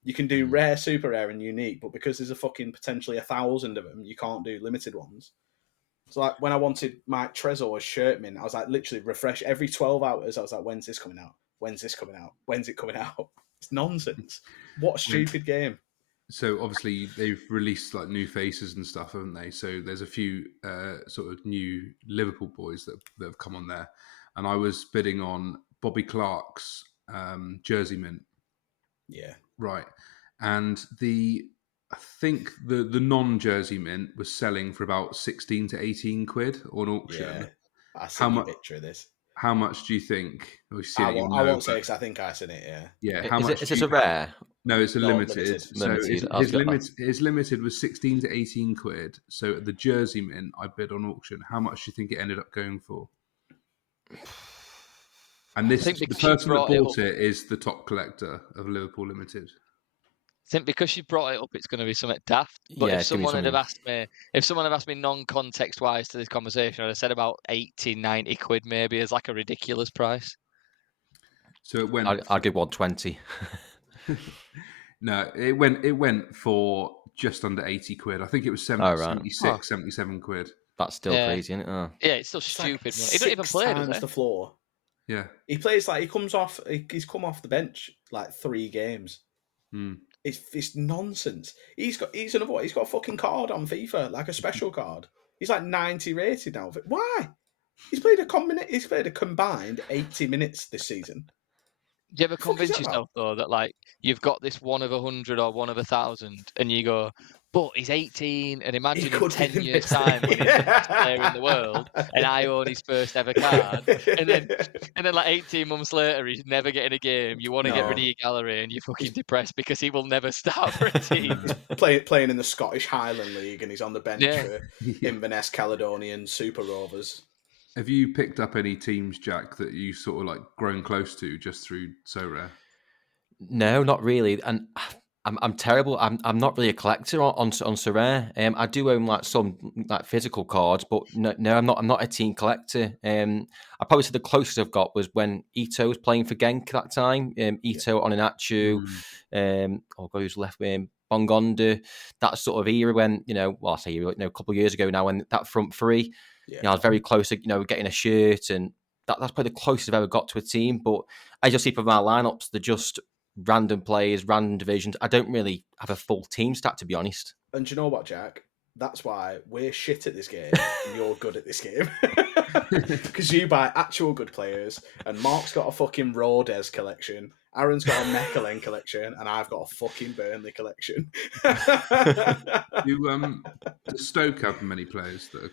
You can do rare, super rare, and unique, but because there's a fucking potentially 1,000 of them, you can't do limited ones. So like when I wanted Mike Tresor's shirt mint, I was like literally refresh every 12 hours. I was like, when's this coming out? When's this coming out? When's it coming out? It's nonsense. What a stupid game. So obviously they've released like new faces and stuff, haven't they? So there's a few sort of new Liverpool boys that have come on there, and I was bidding on Bobby Clark's Jersey mint. Yeah. Right. And I think the non-Jersey mint was selling for about 16 to 18 quid on auction. Yeah. I see a picture of this. How much do you think? I won't say because I think I've seen it, yeah. Yeah. How much? Is this a rare? No, it's a limited. limited. So his limited was 16 to 18 quid. So the Jersey mint I bid on auction. How much do you think it ended up going for? And the person that bought it is the top collector of Liverpool Limited. I think because you brought it up, it's going to be something daft. But if someone had asked me non-context wise to this conversation, I'd have said about 80, 90 quid maybe as like a ridiculous price. So it went. I'll give 120. No, it went for just under 80 quid. I think it was 76, 77 quid. That's still crazy, isn't it? Oh. Yeah, it's still stupid. He doesn't even play, does he? The floor. Yeah, he plays like he's come off the bench like 3 games. It's nonsense. He's got a fucking card on FIFA, like a special card. He's like 90 rated now. Why? He's played a combined 80 minutes this season. Do you ever convince yourself though that like you've got this 1 of 100 or 1 of 1,000, and you go, but he's 18, and imagine in 10 years' time when he's the best player in the world, and I own his first ever card, and then like 18 months later he's never getting a game. You want to get rid of your gallery, and you're fucking depressed because he will never start for a team. playing in the Scottish Highland League, and he's on the bench for Inverness Caledonian Super Rovers. Have you picked up any teams, Jack, that you sort of like grown close to just through So Rare? No, not really. And I'm terrible. I'm not really a collector on So Rare. I do own like some like physical cards, but no, I'm not a team collector. I probably said the closest I've got was when Ito was playing for Genk at that time. Ito, Oninachu, who's left with Bongonda. That sort of era when I say era, a couple of years ago now, when that front three. I was very close to getting a shirt, and that's probably the closest I've ever got to a team. But as you'll see from our lineups, they're just random players, random divisions. I don't really have a full team stat, to be honest. And do you know what, Jack? That's why we're shit at this game and you're good at this game. Because you buy actual good players, and Mark's got a fucking Rodez collection, Aaron's got a Mechelen collection, and I've got a fucking Burnley collection. Does Stoke have many players that are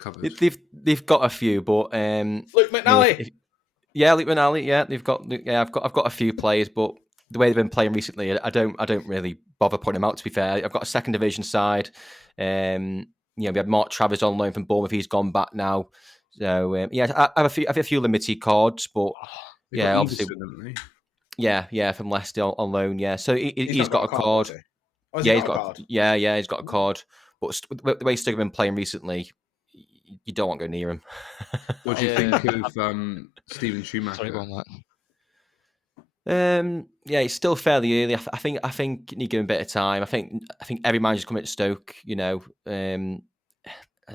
covered? They've got a few, but Luke McNally. Luke McNally. Yeah, they've got. Yeah, I've got a few players, but the way they've been playing recently, I don't really bother putting them out. To be fair, I've got a second division side. We had Mark Travers on loan from Bournemouth. He's gone back now. So I have a few limited cards, but obviously, from Leicester on loan. Yeah, so he's got a card. He's got a card. But the way Stoke have been playing recently, you don't want to go near him. What do you think of Steven Schumacher? Sorry, go on that. It's still fairly early. I think you need to give him a bit of time. I think every manager's coming to Stoke,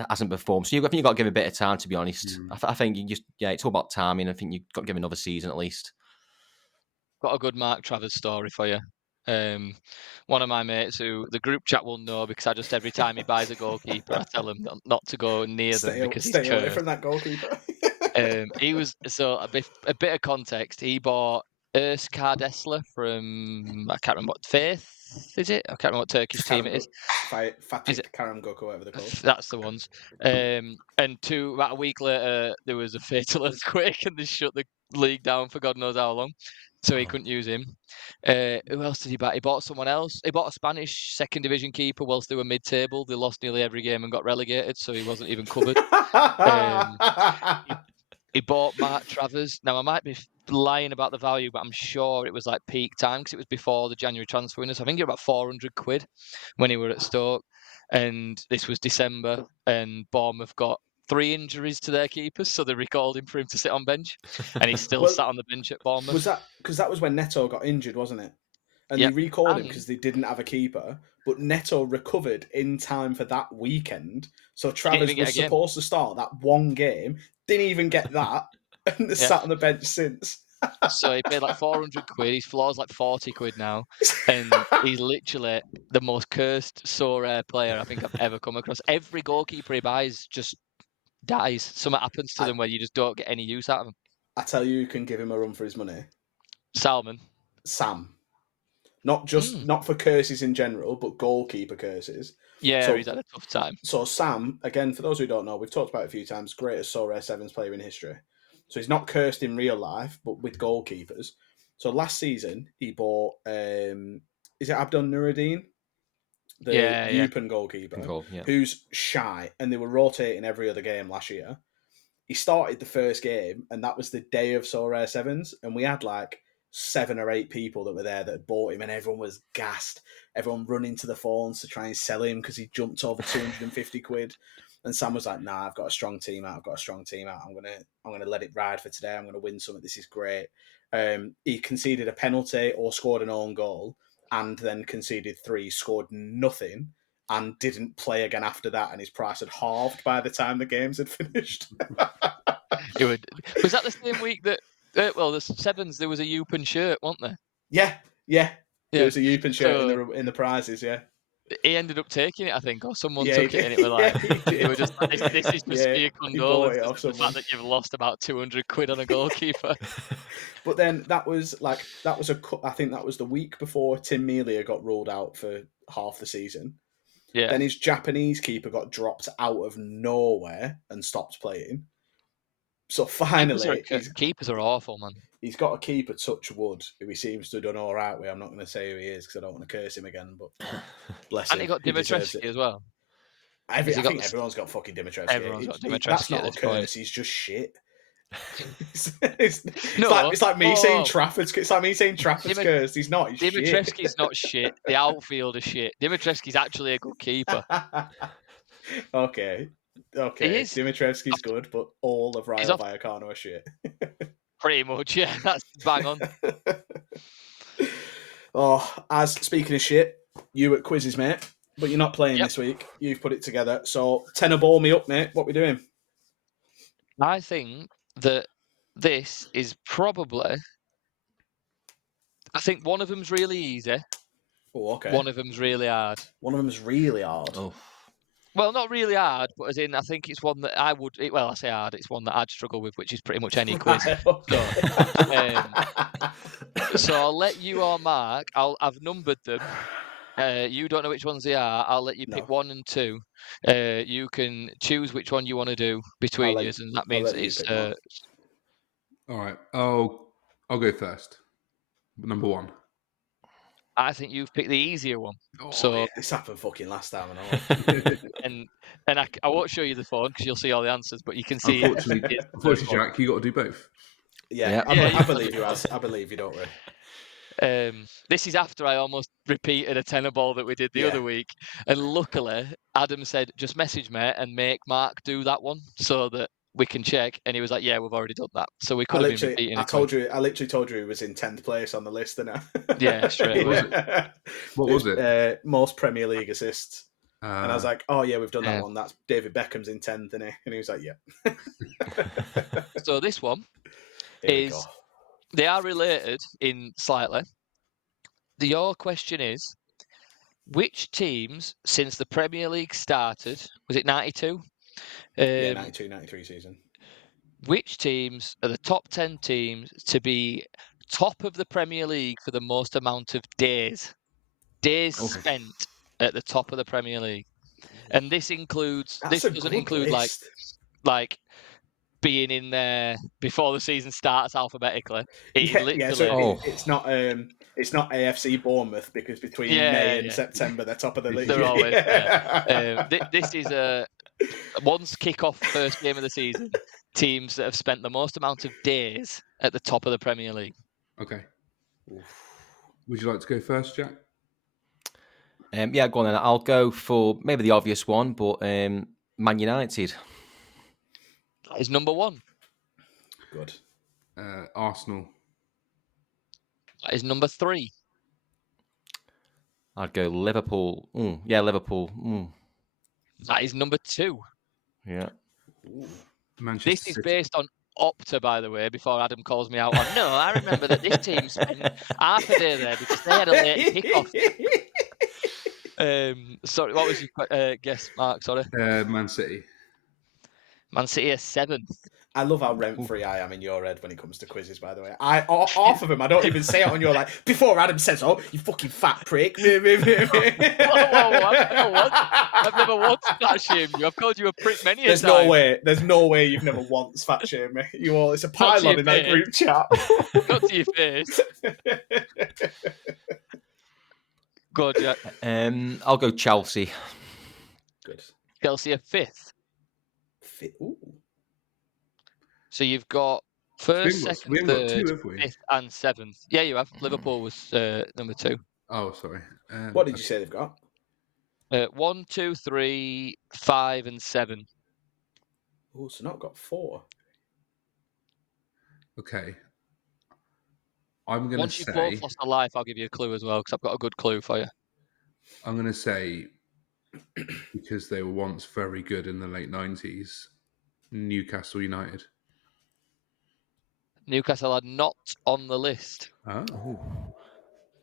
hasn't performed. So I think you've got to give him a bit of time, to be honest. I think you just it's all about timing. I think you've got to give him another season at least. Got a good Mark Travers story for you. One of my mates who the group chat will know, because I just every time he buys a goalkeeper, I tell him not to go near them because he's stay away from that goalkeeper. He was a bit of context. He bought Urs Kardesler from, I can't remember what Faith is it? I can't remember what Turkish team it is. Fatih Karagümrük, whatever they're called. That's the ones. And about a week later, there was a fatal earthquake and they shut the league down for God knows how long. so he couldn't use him. Who else did he buy? He bought someone else. He bought a Spanish second division keeper whilst they were mid-table. They lost nearly every game and got relegated, so he wasn't even covered. He bought Mark Travers. Now, I might be lying about the value, but I'm sure it was like peak time because it was before the January transfer window. So I think it was about £400 when he were at Stoke. And this was December, and Bournemouth got 3 injuries to their keepers, so they recalled him for him to sit on bench, and he still sat on the bench at Bournemouth. Was that because that was when Neto got injured, wasn't it? And they recalled him because they didn't have a keeper, but Neto recovered in time for that weekend. So Travers was supposed to start that one game, didn't even get that, and sat on the bench since. So he paid like £400. His floor's like £40 now, and he's literally the most cursed, rare player I think I've ever come across. Every goalkeeper he buys just dies. Something happens to them where you just don't get any use out of them. I tell you, who can give him a run for his money? Sam. Not for curses in general, but goalkeeper curses. Yeah, so, he's had a tough time. So Sam, again, for those who don't know, we've talked about it a few times, greatest so rare sevens player in history. So he's not cursed in real life, but with goalkeepers. So last season, he bought, is it Abdul Nuruddin? The Eupen goalkeeper, who's shy, and they were rotating every other game last year. He started the first game, and that was the day of so rare sevens, and we had like 7 or 8 people that were there that had bought him, and everyone was gassed. Everyone running to the phones to try and sell him because he jumped over £250. And Sam was like, "Nah, I've got a strong team out. I'm gonna let it ride for today. I'm gonna win something. This is great." He conceded a penalty or scored an own goal, and then conceded 3, scored nothing, and didn't play again after that. And his price had halved by the time the games had finished. Was that the same week that? The sevens, there was a Eupen shirt, wasn't there? Yeah. There was a Eupen shirt in the prizes. Yeah. He ended up taking it, I think, or someone took it, and it was like they were just like, "This is just for your condolences for the fact that you've lost about £200 on a goalkeeper." But then I think that was the week before Tim Melia got ruled out for half the season. Yeah. Then his Japanese keeper got dropped out of nowhere and stopped playing. So finally, keepers are awful, man. He's got a keeper, touch wood, who he seems to have done all right with. I'm not going to say who he is because I don't want to curse him again, but bless him. And he got Dimitrescu as well. I think everyone's got fucking Dimitrescu. Everyone's got Dimitrescu. That's not a curse. He's just shit. It's like me saying Trafford's. It's like me saying Trafford's cursed. He's not. He's Dimitrescu's not shit. The outfield is shit. Dimitrescu's actually a good keeper. Okay. Dimitrescu's good, but all of Rayo Vallecano are shit. Pretty much, yeah. That's bang on. Speaking of shit, you at quizzes, mate, but you're not playing this week. You've put it together. So, tenor ball me up, mate. What we doing? I think that this is probably... I think one of them's really easy. Oh, okay. One of them's really hard. One of them's really hard. Oh. Well, not really hard, but as in, I think it's one that I would... Well, I say hard, it's one that I'd struggle with, which is pretty much any quiz. So I'll let you or Mark, I've numbered them. You don't know which ones they are. I'll let you pick 1 and 2. You can choose which one you want to do between you, and that means it's... All right, I'll go first. Number 1. I think you've picked the easier one. This happened fucking last time, and I won't show you the phone because you'll see all the answers, but you can see. Unfortunately, Jack, you got to do both. I believe you. I believe you, don't worry. This is after I almost repeated a tenor ball that we did the other week, and luckily Adam said, "Just message me and make Mark do that one so that we can check." And he was like, "Yeah, we've already done that." So we could have been repeating. I literally told you he was in 10th place on the list, didn't I? Yeah, straight away. What was it? Most Premier League assists. And I was like, "Oh yeah, we've done that one. That's David Beckham's in 10th, isn't he?" And he was like, "Yeah." So this one is. They are related in slightly. Your question is, which teams since the Premier League started, was it 92? 92, 93 season. Which teams are the top 10 teams to be top of the Premier League for the most amount of days spent at the top of the Premier League? And this includes, this doesn't include list. like being in there before the season starts alphabetically. It is literally. So it's not AFC Bournemouth because between May and September they're top of the league. They're always there. This is once kick-off first game of the season, teams that have spent the most amount of days at the top of the Premier League. Okay. Would you like to go first, Jack? Yeah, go on then. I'll go for maybe the obvious one, but Man United. That is number 1. Good. Arsenal. That is number 3. I'd go Liverpool. Yeah, Liverpool. That is number 2. Yeah. Manchester This is City. based on Opta, by the way, before Adam calls me out on, no, I remember that this team spent half a day there because they had a late kick-off. Sorry, what was your guess, Mark? Sorry. Man City. Man City are 7th. I love how rent-free I am in your head when it comes to quizzes, by the way. Half of them, I don't even say it on your, like, before Adam says, oh, you fucking fat prick. Whoa, I've never once fat-shamed you. I've called you a prick many a time. There's no way you've never once fat-shamed me. It's a pylon in that group chat. Not to your face. Go on, Jack. I'll go Chelsea. Good. Chelsea are 5th. Ooh. So you've got first, second, third, 2, 5th, and 7th. Yeah, you have. Liverpool was number 2. Oh, sorry. What did you say they've got? 1, 2, 3, 5, and 7. Oh, so not got 4. Okay. I'm going to say... Once you've both lost a life, I'll give you a clue as well, because I've got a good clue for you. I'm going to say, because they were once very good in the late 90s, Newcastle United. Newcastle are not on the list. Oh.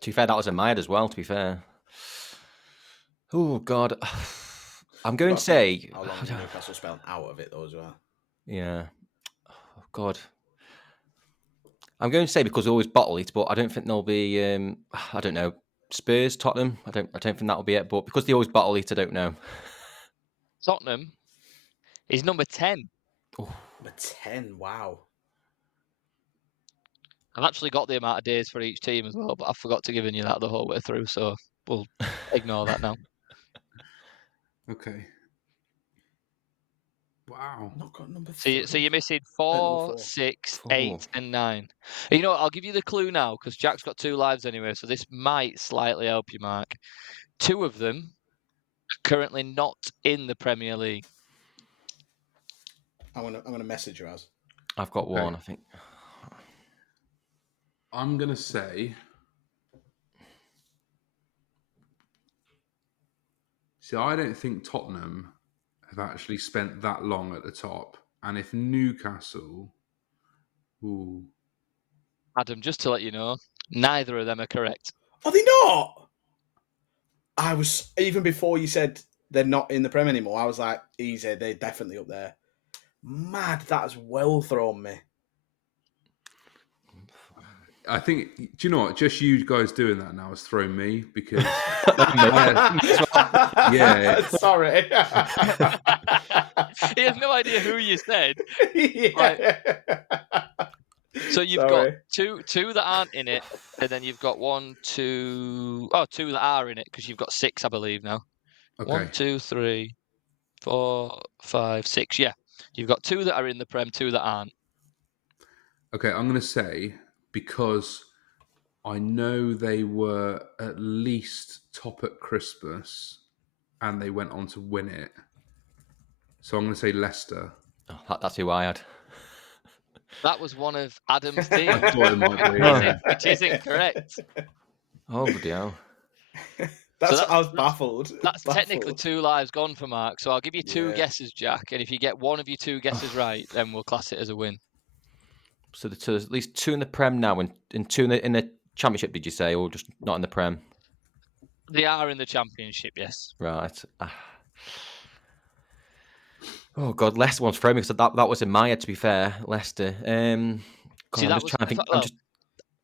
To be fair, that was in my head as well, to be fair. Oh, God. I'm going to say... How long did Newcastle spell out of it, though, as well? Yeah. Oh, God. I'm going to say because they always bottle it, but I don't think there'll be... I don't know. Spurs, Tottenham. I don't think that'll be it, but because they always bottle it, I don't know. Tottenham is number 10. Oh. Number 10, wow. I've actually got the amount of days for each team as well, but I forgot to give you that the whole way through, so we'll ignore that now. Okay. Wow. Not got number 3. So you're missing 4, 6, 8, and 9. You know what, I'll give you the clue now, because Jack's got 2 lives anyway, so this might slightly help you, Mark. 2 of them are currently not in the Premier League. I'm gonna message you, Az. I've got one, I think. I'm going to say... See, I don't think Tottenham have actually spent that long at the top. And if Newcastle... Ooh. Adam, just to let you know, neither of them are correct. Are they not? I was... Even before you said they're not in the Prem anymore, I was like, easy, they're definitely up there. Mad, that has well thrown me. I think, do you know what? Just you guys doing that now has thrown me because... yeah. Sorry. He has no idea who you said. Yeah. Like, so you've got two that aren't in it, and then you've got 2 that are in it, because you've got 6, I believe, now. Okay. 1, 2, 3, 4, 5, 6. Yeah. You've got 2 that are in the Prem, 2 that aren't. Okay, I'm going to say, because I know they were at least top at Christmas and they went on to win it. So I'm going to say Leicester. Oh, that's who I had. That was one of Adam's teams. I thought it might be, which isn't correct. Oh, bloody hell. I was baffled. That's technically 2 lives gone for Mark. So I'll give you 2 guesses, Jack. And if you get one of your 2 guesses right, then we'll class it as a win. So there's at least 2 in the Prem now and 2 in the Championship, did you say, or just not in the Prem? They are in the Championship, yes. Right. Oh, God, Leicester one's thrown me because that was in my head, to be fair, Leicester. God, See, I'm just trying to think.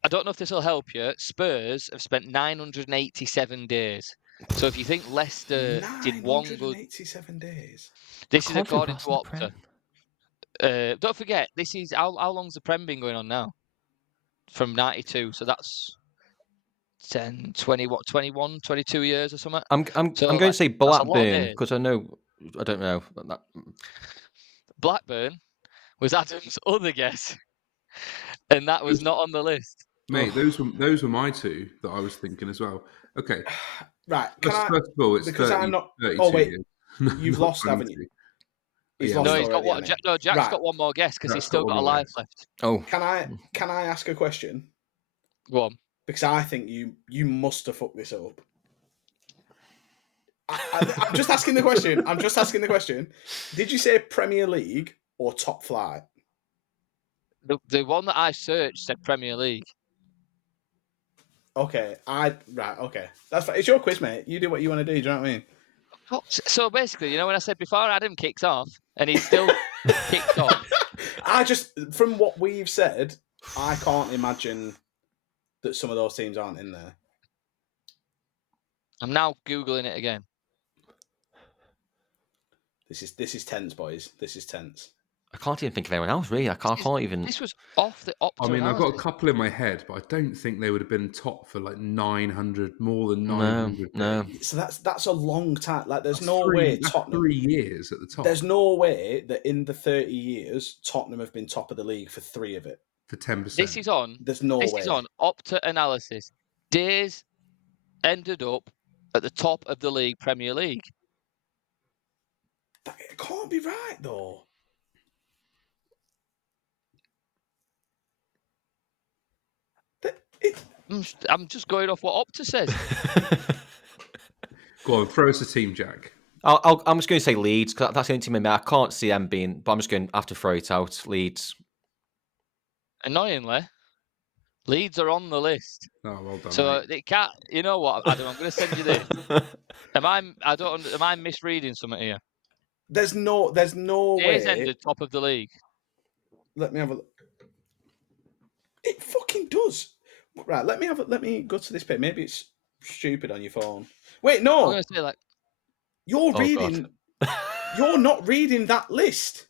I don't know if this will help you. Spurs have spent 987 days. So if you think Leicester did one good... 987 days? This is according to Opta. Don't forget, this is how long's the Prem been going on now? From 92, so that's 10, 20, 21, 22 years or something. I'm going to say Blackburn because I don't know. Blackburn was Adam's other guess, and that was not on the list. Mate, those were my two that I was thinking as well. Okay, right. First of all, it's because 30, I'm not. 32 Oh wait, years. you've lost, haven't you? He's lost no, he's got already. one. Jack's got one more guess because he's still got a life left. Oh, can I ask a question? Go on. Because I think you must have fucked this up. I'm just asking the question. Did you say Premier League or top flight? The one that I searched said Premier League. Okay, okay. That's fine. It's your quiz, mate. You do what you want to do. Do you know what I mean? So basically, when I said before Adam kicks off, and he's still kicked off. I just, from what we've said, I can't imagine that some of those teams aren't in there. I'm now Googling it again. This is tense, boys. This is tense. I can't even think of anyone else, really. I can't even. This was off the Opta I mean, analysis. I've got a couple in my head, but I don't think they would have been top for like 900, more than 900. No. So that's a long time. Like, there's no way Tottenham. 3 years at the top. There's no way that in the 30 years Tottenham have been top of the league for 3 of it. For 10%. This is on. There's no way. This is on Opta analysis. Days ended up at the top of the league, Premier League. It can't be right, though. I'm just going off what Opta says. Go on, throw us a team, Jack. I'm just going to say Leeds because that's the only team in there. I can't see them being, but I'm just going to have to throw it out. Leeds. Annoyingly, Leeds are on the list. Oh, well done. So mate. it can't. You know what, Adam? I'm going to send you this. Am I misreading something here? There's no way. Days ended top of the league. Let me have a look. It fucking does. Right, let me go to this page. Maybe it's stupid on your phone. Wait, no. I'm going to say like you're reading. You're not reading that list.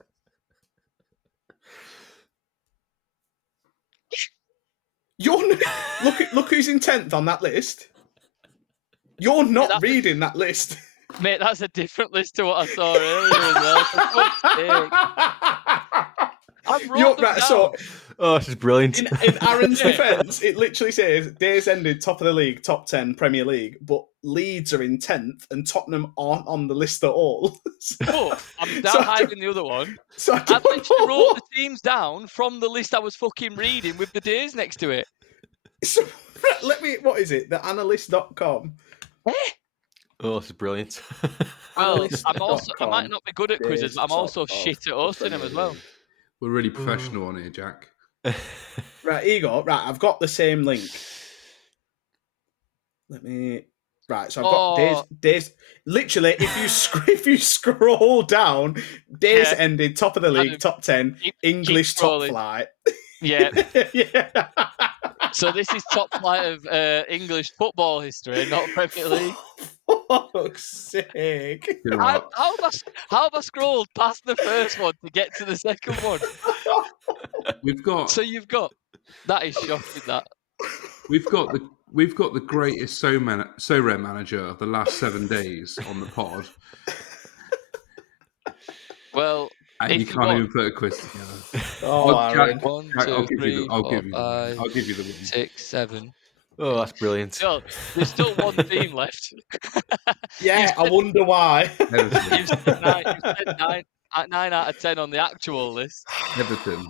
Look who's in 10th on that list. You're not reading that list. Mate, that's a different list to what I saw earlier as well. I've wrote them down. Oh, this is brilliant. In Aaron's defence, it literally says days ended top of the league, top 10 Premier League, but Leeds are in 10th and Tottenham aren't on the list at all. But I'm now hiding the other one. So I literally wrote the teams down from the list I was fucking reading with the days next to it. So what is it? The analyst.com. Oh, this is brilliant. Well, I might not be good at quizzes, but I'm also shit at hosting them as well. We're really professional on here, Jack. Right, here you go. Right, I've got the same link. Right, so I've got days. Literally, if you scroll down, days ended top of the league, top 10, English top flight. Yeah. Yeah. So this is top flight of English football history, not Premier League. For fuck's sake. You know How have I scrolled past the first one to get to the second one? We've got. So you've got. That is shocking. That we've got the greatest so rare manager of the last 7 days on the pod. Well, and you can't even put a quiz together. Oh, Jack, 1, 2, I'll give 3, you the 4, 5, I'll give you the win. 6, 7. Oh, that's brilliant. So, there's still one team left. Yeah, I wonder why. You've said 9 out of 10 on the actual list. Everton.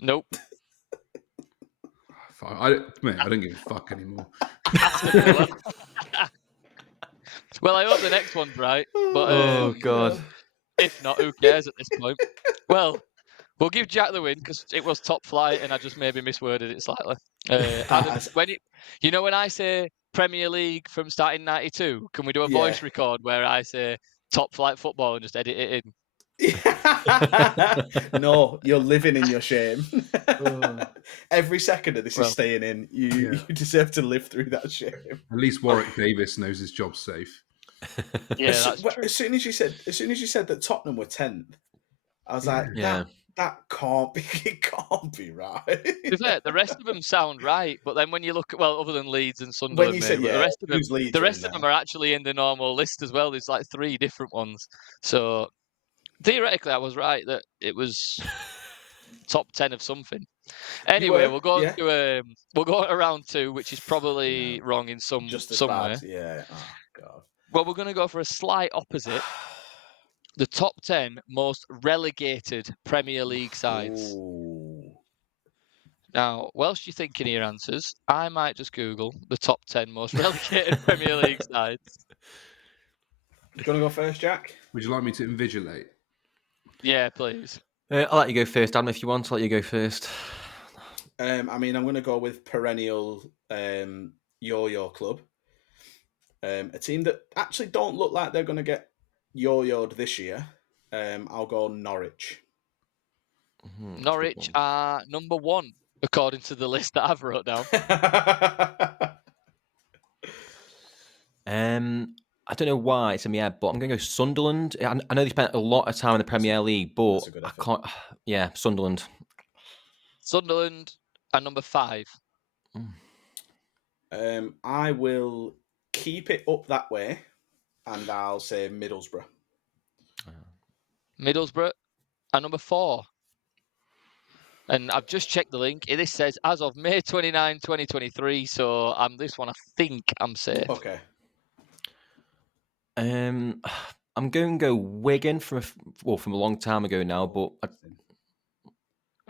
Nope. I don't give a fuck anymore. Well, I hope the next one's right. But oh, God. If not, who cares at this point? Well, we'll give Jack the win because it was top flight and I just maybe misworded it slightly. Adam, when I say Premier League from starting 92, can we do a voice record where I say top flight football and just edit it in? No, you're living in your shame. Every second of this is staying in. You deserve to live through that shame. At least Warwick Davis knows his job's safe. Yeah, that's true. As soon as you said that Tottenham were 10th, I was like, that can't be. It can't be right. To be fair, the rest of them sound right, but then when you look at other than Leeds and Sunderland, when you say, the rest of them, them are actually in the normal list as well. There's like 3 different ones. So theoretically, I was right that it was top 10 of something. Anyway, we'll go to round 2, which is probably wrong in just as somewhere. bad. Yeah. Oh God. Well, we're going to go for a slight opposite. The top 10 most relegated Premier League sides. Ooh. Now, whilst you're thinking of your answers, I might just Google the top 10 most relegated Premier League sides. You going to go first, Jack? Would you like me to invigilate? Yeah, please. I'll let you go first, Adam, if you want. I'll let you go first. I mean, I'm going to go with perennial yo-yo club. A team that actually don't look like they're going to get yo-yoed this year. I'll go Norwich. Norwich are number 1, according to the list that I've wrote down. I don't know why it's in my head, but I'm going to go Sunderland. I know they spent a lot of time in the Premier League, but I can't. Yeah, Sunderland. Sunderland are number 5. I will keep it up that way, and I'll say Middlesbrough. Middlesbrough are number 4. And I've just checked the link. This says as of May 29, 2023. So this one, I think I'm safe. Okay. I'm going to go Wigan from a long time ago now, but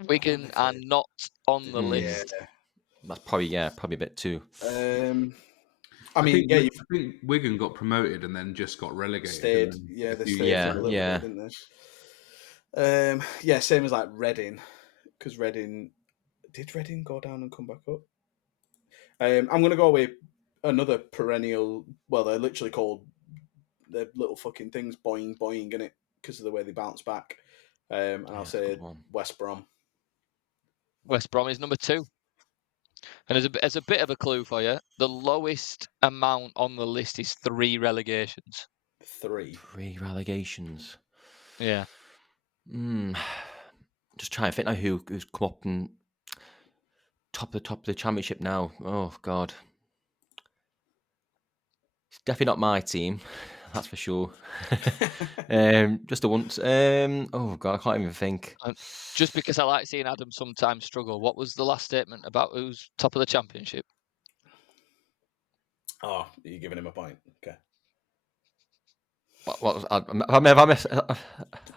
Wigan are not on the list. Yeah. That's probably a bit too. I think Wigan got promoted and then just got relegated. They stayed for a little bit, didn't they? Same as like Reading, because Reading go down and come back up? I'm going to go with another perennial. Well, they're literally called the little fucking things boing boing, innit? Because of the way they bounce back. And I'll say West Brom. West Brom is number 2. And as a bit of a clue for you, the lowest amount on the list is 3 relegations. 3 relegations. Yeah. Just trying to think now who's come up and top of the championship now. Oh God. It's definitely not my team, that's for sure. Just the once. Oh God, I can't even think. Just because I like seeing Adam sometimes struggle, what was the last statement about who's top of the championship? Oh, you're giving him a point. Okay. What was I missed?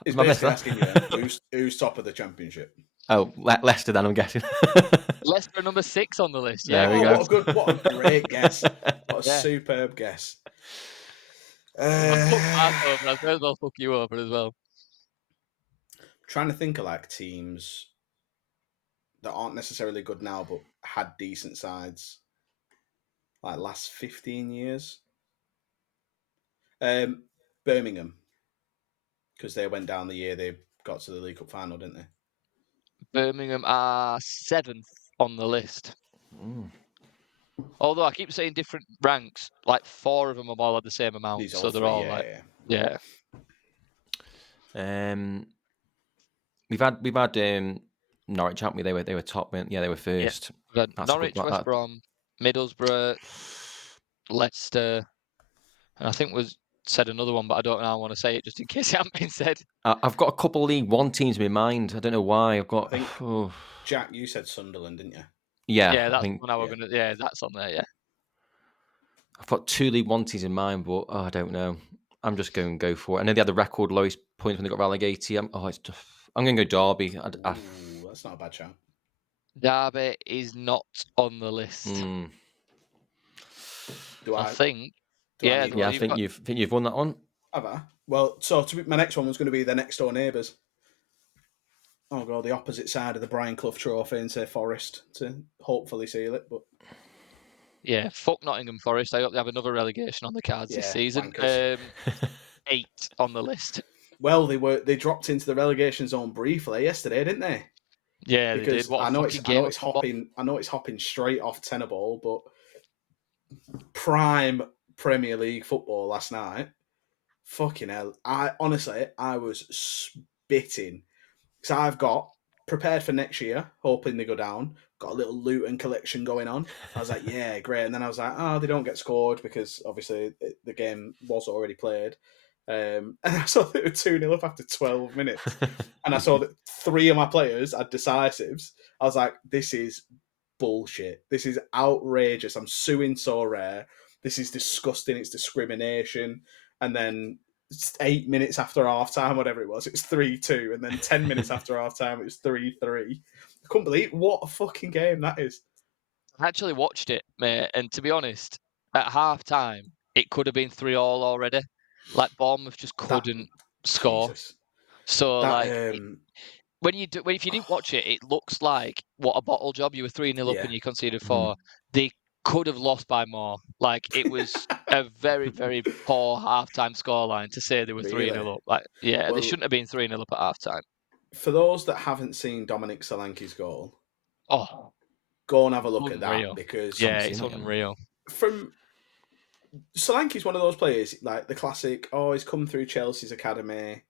He's basically asking you who's top of the championship. Oh, Leicester then, I'm guessing. Leicester are number 6 on the list. Yeah, there we go. What a great guess. What a superb guess. I fucked Mark over. I may as well fuck you over as well. Trying to think of like teams that aren't necessarily good now, but had decent sides like last 15 years. Birmingham, because they went down the year they got to the League Cup final, didn't they? Birmingham are 7th on the list. Although I keep saying different ranks, like 4 of them are all at the same amount, so they're all yeah. We've had Norwich, haven't we? They were top. Yeah, they were first. Yeah. Norwich, West Brom, Middlesbrough, Leicester, and I think said another one, but I don't know. I want to say it just in case it hasn't been said. I've got a couple of League One teams in my mind. I don't know why. Jack, you said Sunderland, didn't you? Yeah, that's when I was gonna. Yeah, that's on there. Yeah, I've got 2 League One teams in mind, but I don't know. I'm just going to go for it. I know they had the record lowest points when they got relegated. I'm going to go Derby. That's not a bad shout. Derby is not on the list. I think. I think you've won that one. Have I? Well, so my next one was going to be the next door neighbours. Oh God, the opposite side of the Brian Clough Trophy and say Forest to hopefully seal it, but. Yeah, fuck Nottingham Forest. I hope they have another relegation on the cards this season. 8 on the list. Well, they dropped into the relegation zone briefly yesterday, didn't they? Yeah, they did. I know it's hopping straight off tenor ball, but prime Premier League football last night. Fucking hell! I was bitting. So I've got prepared for next year, hoping they go down. Got a little Luton collection going on. I was like, yeah, great. And then I was like, oh, they don't get scored because obviously the game was already played. And I saw that they were 2-0 up after 12 minutes. And I saw that 3 of my players had decisives. I was like, this is bullshit. This is outrageous. I'm suing So Rare. This is disgusting. It's discrimination. And then 8 minutes after half time, whatever it was 3-2. And then 10 minutes after half time, it was 3-3. I couldn't believe what a fucking game that is. I actually watched it, mate, and to be honest, at half time, it could have been 3-3 already. Like, Bournemouth just couldn't score. Jesus. So, That, like, if you didn't watch it, it looks like what a bottle job. You were 3-0 up and you conceded 4. They could have lost by more. Like, it was a very, very poor half-time scoreline to say they were 3-0 up. Like, yeah, they shouldn't have been 3-0 up at half-time. For those that haven't seen Dominic Solanke's goal, go and have a look at that, because it's unreal. From Solanke's one of those players, like the classic, he's come through Chelsea's academy,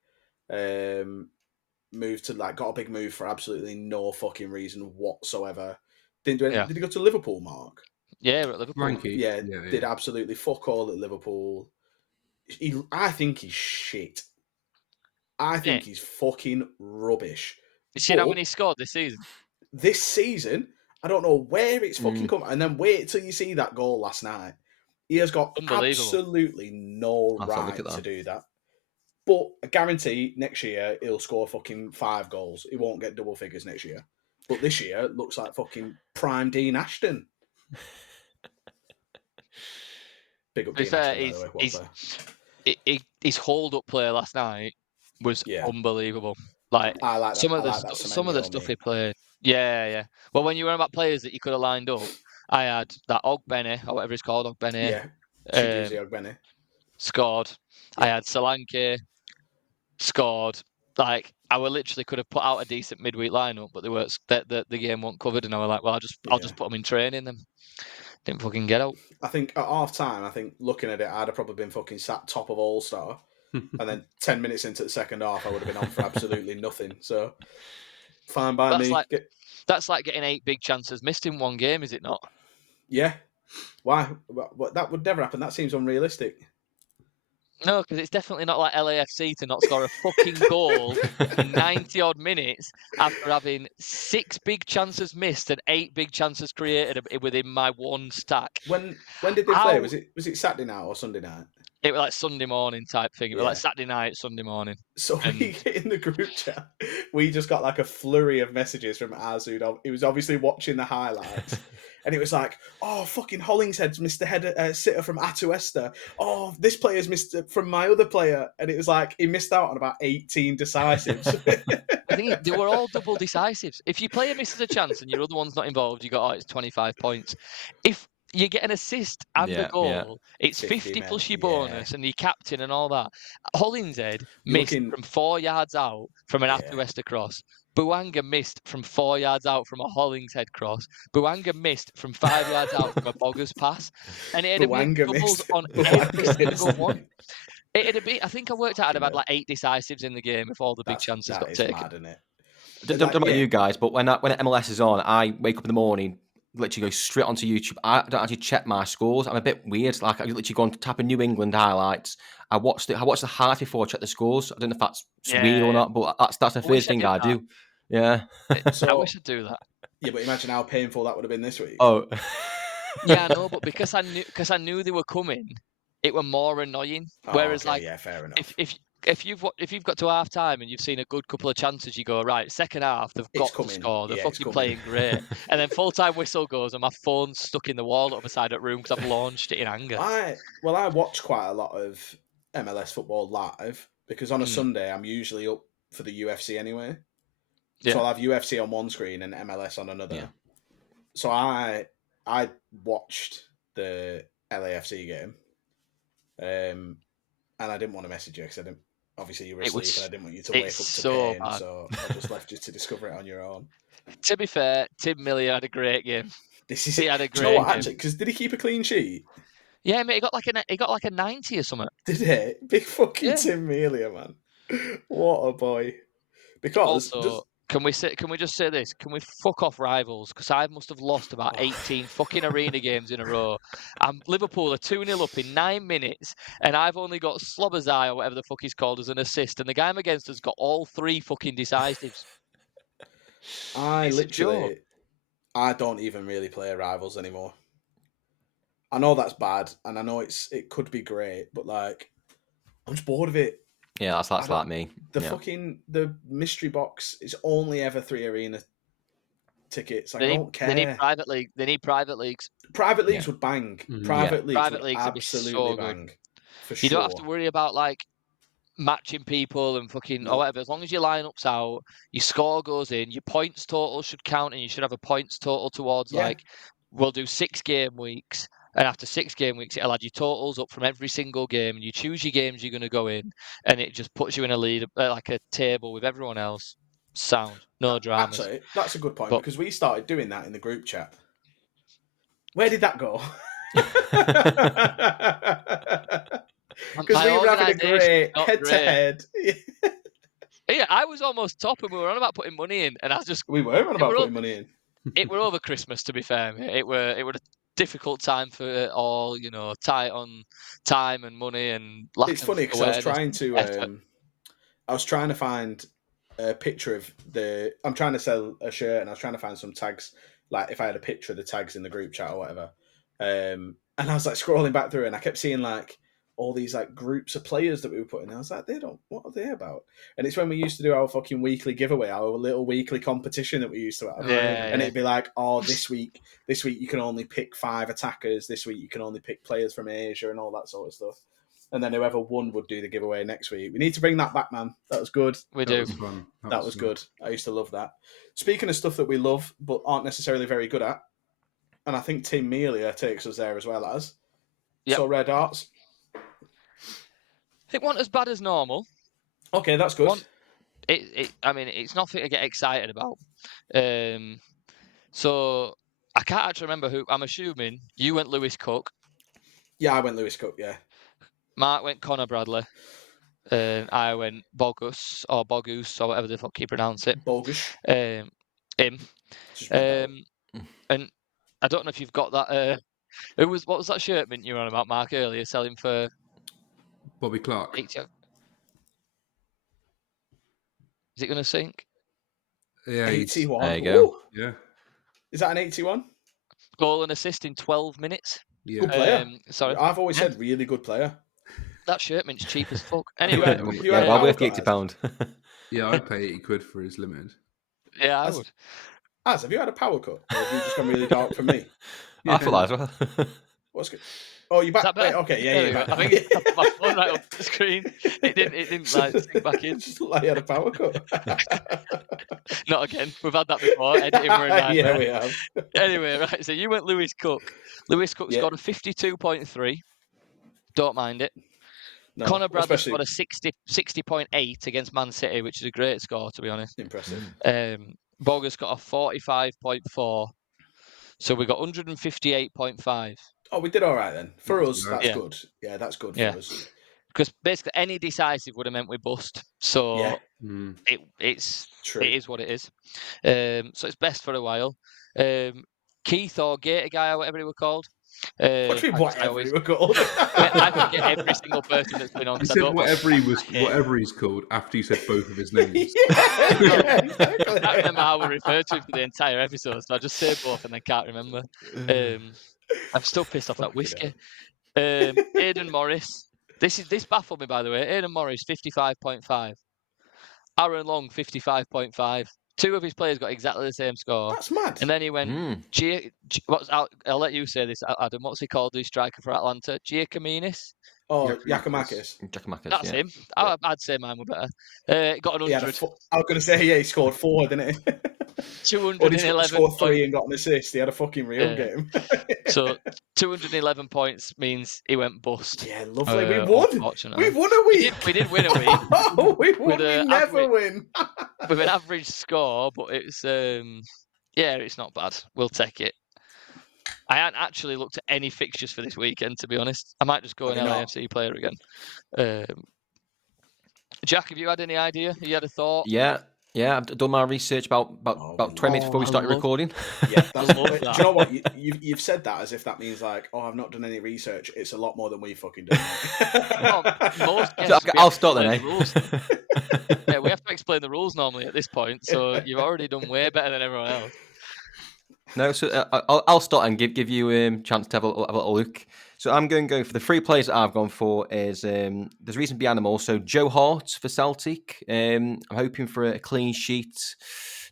moved to, like, got a big move for absolutely no fucking reason whatsoever. Didn't do anything. Did he go to Liverpool, Mark? Yeah, at Liverpool. Yeah, did absolutely fuck all at Liverpool. I think he's shit. I think he's fucking rubbish. You seen how many he scored this season? This season, I don't know where it's fucking come. And then wait till you see that goal last night. He has got absolutely no right to do that. But I guarantee next year he'll score fucking 5 goals. He won't get double figures next year. But this year it looks like fucking prime Dean Ashton. Big up Dean Ashton, by the way. His hold-up play last night was unbelievable. Like, I like that. Some of the stuff he played. Yeah. Well, when you were about players that you could have lined up, I had that Ogbene, or whatever he's called, Ogbene. Yeah, Ogbene. Scored. Yeah. I had Solanke, scored. Like, I literally could have put out a decent midweek lineup, but the game wasn't covered, and I was like, well, I'll just put them in training. Then didn't fucking get out. I think at half time, looking at it, I'd have probably been fucking sat top of All Star, and then 10 minutes into the second half, I would have been on for absolutely nothing. So fine by me. That's like getting 8 big chances missed in one game, is it not? Yeah. Why? That would never happen. That seems unrealistic. No, because it's definitely not like LAFC to not score a fucking goal for 90-odd minutes after having 6 big chances missed and 8 big chances created within my one stack. When did they play? Was it Saturday night or Sunday night? It was like Sunday morning type thing. It was like Saturday night, Sunday morning. So we in the group chat, we just got like a flurry of messages from Azu. He was obviously watching the highlights. And it was like, fucking Hollingshead's missed a sitter from Atuesta. Oh, this player's missed from my other player. And it was like, he missed out on about 18 decisives. I think they were all double decisives. If your player misses a chance and your other one's not involved, you got, it's 25 points. If you get an assist and a goal, it's 50 plus your bonus and your captain and all that. Hollingshead missed from 4 yards out from an Atuesta cross. Bouanga missed from 4 yards out from a Hollingshead cross. Bouanga missed from 5 yards out from a Boggers pass. And it had been doubles on every single one. I think I worked out I'd have had like 8 decisives in the game if all the big chances got taken. Mad, isn't it? Don't know about you guys, but when MLS is on, I wake up in the morning, literally go straight onto YouTube. I don't actually check my scores. I'm a bit weird. Like, I literally go and tap in New England highlights. I watch the highlights before I check the scores. I don't know if that's weird or not, but that's the first thing I do. Yeah. I wish I'd do that. Yeah, but imagine how painful that would have been this week. Oh. Yeah, I know, but because I knew they were coming, it were more annoying. Whereas, fair enough. If you've got to half time and you've seen a good couple of chances, you go, right, second half, they've got to score. They're fucking playing great. And then full time whistle goes and my phone's stuck in the wall at the other side of the room because I've launched it in anger. I watch quite a lot of MLS football live because on a Sunday I'm usually up for the UFC anyway. Yeah. So I'll have UFC on one screen and MLS on another. Yeah. So I watched the LAFC game, and I didn't want to message you because I didn't. Obviously, you were asleep, and I didn't want you to wake up to pain, so I just left you to discover it on your own. To be fair, Tim Millie had a great game. He had a great game. Actually, because did he keep a clean sheet? Yeah, mate, he got like a 90 or something. Did he? Big fucking Tim Melia, man. What a boy. Because also, can we just say this? Can we fuck off Rivals? Because I must have lost about 18 fucking arena games in a row. And Liverpool are 2-0 up in 9 minutes, and I've only got Slobber's Eye or whatever the fuck he's called as an assist, and the guy I'm against has got all 3 fucking decisives. I don't even really play Rivals anymore. I know that's bad, and I know it could be great, but like, I'm just bored of it. Yeah, that's like me. The mystery box is only ever 3 arena tickets. I don't care. They need private league. They need private leagues. Private leagues would bang. Private leagues would absolutely so bang. For you don't have to worry about like matching people and fucking or whatever. As long as your lineup's out, your score goes in, your points total should count, and you should have a points total towards like we'll do 6 game weeks. And after 6 game weeks, it'll add your totals up from every single game, and you choose your games you're going to go in, and it just puts you in a lead, like a table with everyone else. Sound, no dramas. Actually, that's a good point because we started doing that in the group chat. Where did that go? Because we were having a great head-to-head. Yeah, I was almost top, and we were on about putting money in, and we were on about putting money in. It were over Christmas, to be fair. It were a difficult time for all, tight on time and money and lack of It's funny because I was trying to find a picture of I'm trying to sell a shirt, and I was trying to find some tags, like if I had a picture of the tags in the group chat or whatever. And I was like scrolling back through, and I kept seeing like all these like groups of players that we were putting. I was like, what are they about? And it's when we used to do our fucking weekly giveaway, our little weekly competition that we used to have. And it'd be like, this week you can only pick 5 attackers. This week you can only pick players from Asia and all that sort of stuff. And then whoever won would do the giveaway next week. We need to bring that back, man. That was good. That was good. I used to love that. Speaking of stuff that we love but aren't necessarily very good at, and I think Tim Melia takes us there as well as. So Red Arts. It wasn't as bad as normal. Okay, that's good. I mean, it's nothing to get excited about. So I can't actually remember who. I'm assuming you went Lewis Cook. Yeah, I went Lewis Cook. Yeah. Mark went Connor Bradley. I went Bogus or whatever the fuck you pronounce it. Bogus. Him. And I don't know if you've got that. What was that shirt mint you were on about, Mark, earlier, selling for Bobby Clark. 80. Is it going to sink? Yeah, 81. There you go. Ooh. Yeah. Is that an 81? Goal and assist in 12 minutes. Yeah. Good player. Sorry. I've always said really good player. That shirt mint's cheap as fuck. Anyway. Well worth the £80. Yeah, I'd pay £80 for his limited. Yeah, I would. Have you had a power cut? Or have you just gone really dark for me? I thought that as well. What's good? Oh, you back? Wait, okay, yeah. I think it's my phone right up the screen. It didn't like stick back in. Just like you had a power cut. Not again. We've had that before. Editing were a nightmare. Yeah, we have. Anyway, right. So you went Lewis Cook. Lewis Cook's got a 52.3. Don't mind it. No, Connor Bradley's got a 60.8 against Man City, which is a great score, to be honest. Impressive. Bogus got a 45.4. So we got 158.5. Oh, we did all right then. For us, that's good. Yeah, that's good for us. Because basically any decisive would have meant we bust. So it is what it is. So it's best for a while. Keith or Gator guy or whatever he were called. What do you mean, whatever he were called? I forget every single person that's been on. He said whatever he's called after you said both of his names. Exactly. I can't remember how we referred to him for the entire episode, so I just say both and then can't remember. I'm still pissed off that whiskey. Aidan Morris. This baffled me, by the way. Aidan Morris, 55.5. Aaron Long, 55.5. 2 of his players got exactly the same score. That's mad. And then he went, I'll let you say this, Adam. What's he called, the striker for Atlanta? Giacomini? Oh, Giacomakis. That's him. Yeah. I'd say mine were better. Got an 100. I was going to say, he scored 4, didn't he? 211 he scored 3 and got an assist. He had a fucking real game. So 211 points means he went bust. Yeah, lovely. We won. We won a week. We did win a week. Oh, we won. We never win. With an average score, but it's it's not bad. We'll take it. I hadn't actually looked at any fixtures for this weekend, to be honest. I might just go an LAFC player again. Jack, have you had any idea? You had a thought? Yeah. Yeah, I've done my research about 20 minutes before we started recording. Yeah, that's do you know what? You've said that as if that means like, oh, I've not done any research. It's a lot more than we fucking done. Most guests, I'll start then, Yeah, we have to explain the rules normally at this point, so you've already done way better than everyone else. No, so I'll start and give you a chance to have a little look. So I'm going to go for the 3 players that I've gone for is there's a reason behind them all. So Joe Hart for Celtic. I'm hoping for a clean sheet,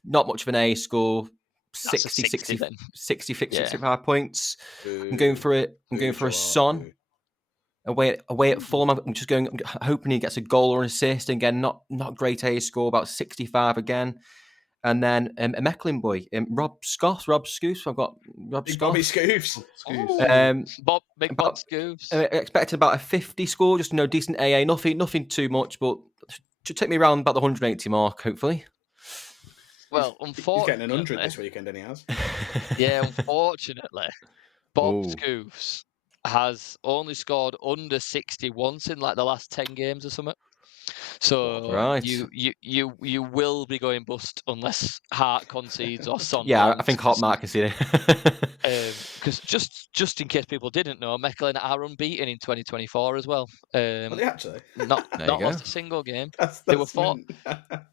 not much of an A score, 65 points. I'm going for it. I'm going for a Son. Away at Fulham, I'm hoping he gets a goal or an assist. Again, not great A score, about 65 again. And then a Mechlin boy, Rob Scoofs. I've got Rob Big Scoofs. Bobby Scoofs. Big Bob Scoofs. Expected about a 50 score, just decent AA. Nothing too much, but should take me around about the 180 mark, hopefully. Well, unfortunately, he's getting an 100 this weekend, and he has. Yeah, unfortunately, Bob Scoofs has only scored under 60 once in like the last 10 games or something. So right. you will be going bust unless Hart concedes or Son. Yeah, I think Hart might concede it. Because just in case people didn't know, Mechlin are unbeaten in 2024 as well. Are they actually? Not lost a single game. They were four.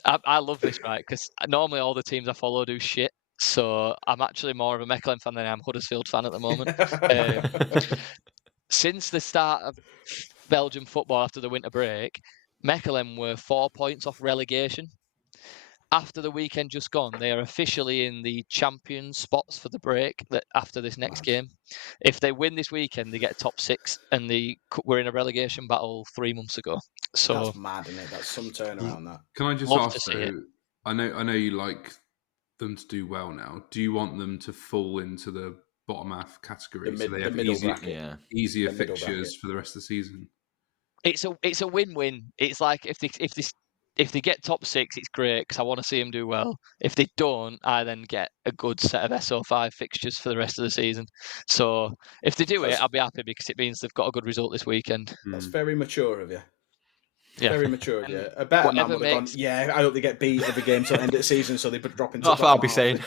I love this, right? Because normally all the teams I follow do shit. So I'm actually more of a Mechlin fan than I am Huddersfield fan at the moment. Since the start of Belgian football after the winter break, Mechelen were 4 points off relegation. After the weekend just gone, they are officially in the champion spots for the break after this next game. If they win this weekend, they get top 6, and they were in a relegation battle 3 months ago. So that's mad, isn't it? That's some turnaround. That. Can I just ask though? I know you like them to do well now. Do you want them to fall into the bottom half category so they have easier fixtures for the rest of the season? It's a win-win. It's like if they get top 6, it's great because I want to see them do well. If they don't, I then get a good set of SO5 fixtures for the rest of the season. So if they do it, I'll be happy because it means they've got a good result this weekend. That's very mature of you. Yeah. Very mature of you. A better man would have gone, I hope they get beat every game till the end of the season so they drop into That's what I'll be saying.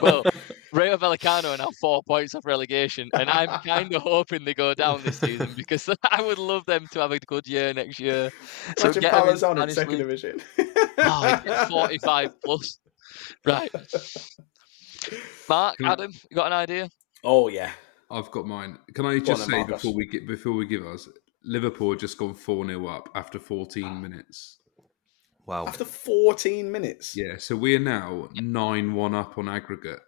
Well, Rayo Vallecano are now 4 points off relegation, and I'm kind of hoping they go down this season because I would love them to have a good year next year. Imagine Palace on in second division. 45 plus. Right. Mark, Adam, you got an idea? Oh, yeah. I've got mine. Can I just say before we give us, Liverpool just gone 4-0 up after 14 minutes. Wow. After 14 minutes? Yeah, so we are now 9-1 up on aggregate.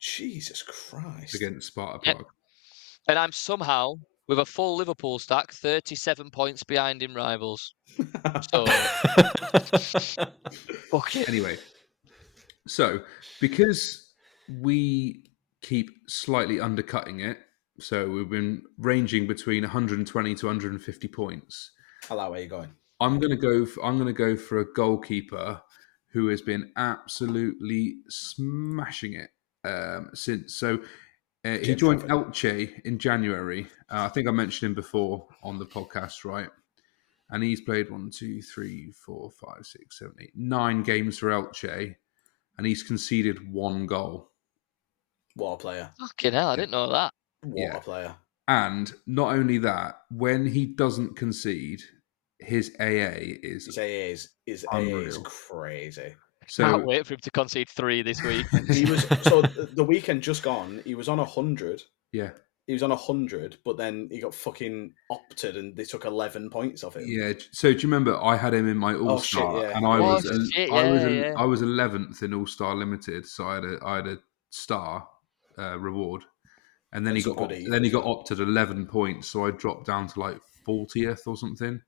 Jesus Christ. Against Sparta Prague. Yep. And I'm somehow, with a full Liverpool stack, 37 points behind in rivals. So, Anyway, so because we keep slightly undercutting it, so we've been ranging between 120 to 150 points. Hello, where are you going? I'm going to go for a goalkeeper who has been absolutely smashing it since. So he joined Elche in January. I think I mentioned him before on the podcast, right? And he's played 9 games for Elche, and he's conceded 1 goal. What a player! Fucking hell, I didn't know that. What a player! And not only that, when he doesn't concede, his AA is crazy. So can't wait for him to concede 3 this week. He was the weekend just gone. He was on 100. Yeah, he was on 100, but then he got fucking opted, and they took 11 points off him. Yeah. So do you remember I had him in my All Star, and I was 11th in All Star Limited, so I had a star reward. And then he got opted 11 points, so I dropped down to like 40th or something.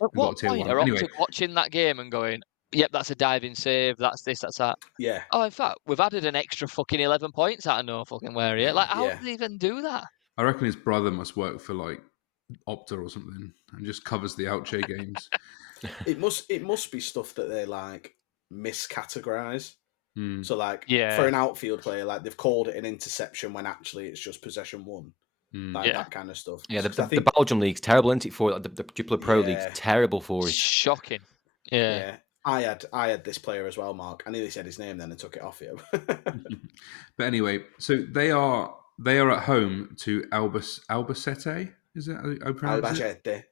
At what point are Optic watching that game and going, yep, that's a diving save, that's this, that's that? Yeah. Oh, in fact, we've added an extra fucking 11 points out of no fucking where here. Like, how did they even do that? I reckon his brother must work for like Opta or something and just covers the Elche games. It must be stuff that they like miscategorize. So like for an outfield player, like they've called it an interception when actually it's just possession 1. That kind of stuff. Yeah, the Belgian league's terrible, isn't it? For the Jupiler Pro League's terrible for it. Shocking. Yeah. I had this player as well, Mark. I nearly said his name then and took it off you. But anyway, so they are at home to Albacete. Is it how pronounce it?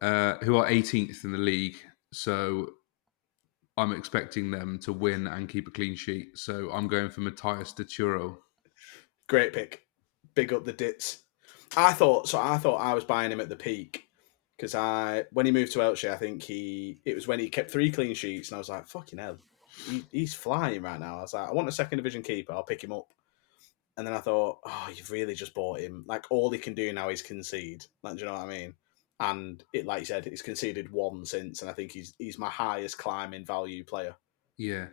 Who are 18th in the league. So I'm expecting them to win and keep a clean sheet. So I'm going for Matthias de Churro. Great pick. Big up the Dits. I thought I was buying him at the peak because when he moved to Elche, I think it was when he kept 3 clean sheets, and I was like, fucking hell, he's flying right now. I was like, I want a second division keeper, I'll pick him up. And then I thought, oh, you've really just bought him. Like, all he can do now is concede. Like, do you know what I mean? And it, like you said, he's conceded 1 since, and I think he's my highest climbing value player. Yeah.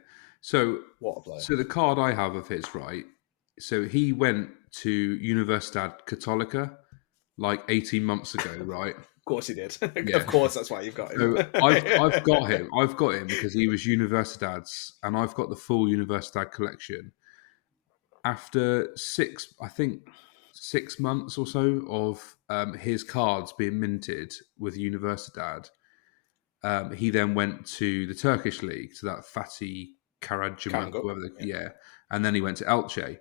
So what a player. So the card I have of his, right? So he went to Universidad Católica like 18 months ago, right? Of course he did. Yeah. Of course, that's why you've got him. So I've got him. I've got him because he was Universidad's, and I've got the full Universidad collection. After 6 months or so of his cards being minted with Universidad, he then went to the Turkish league, to that Fatih Karagümrük, and then he went to Elche.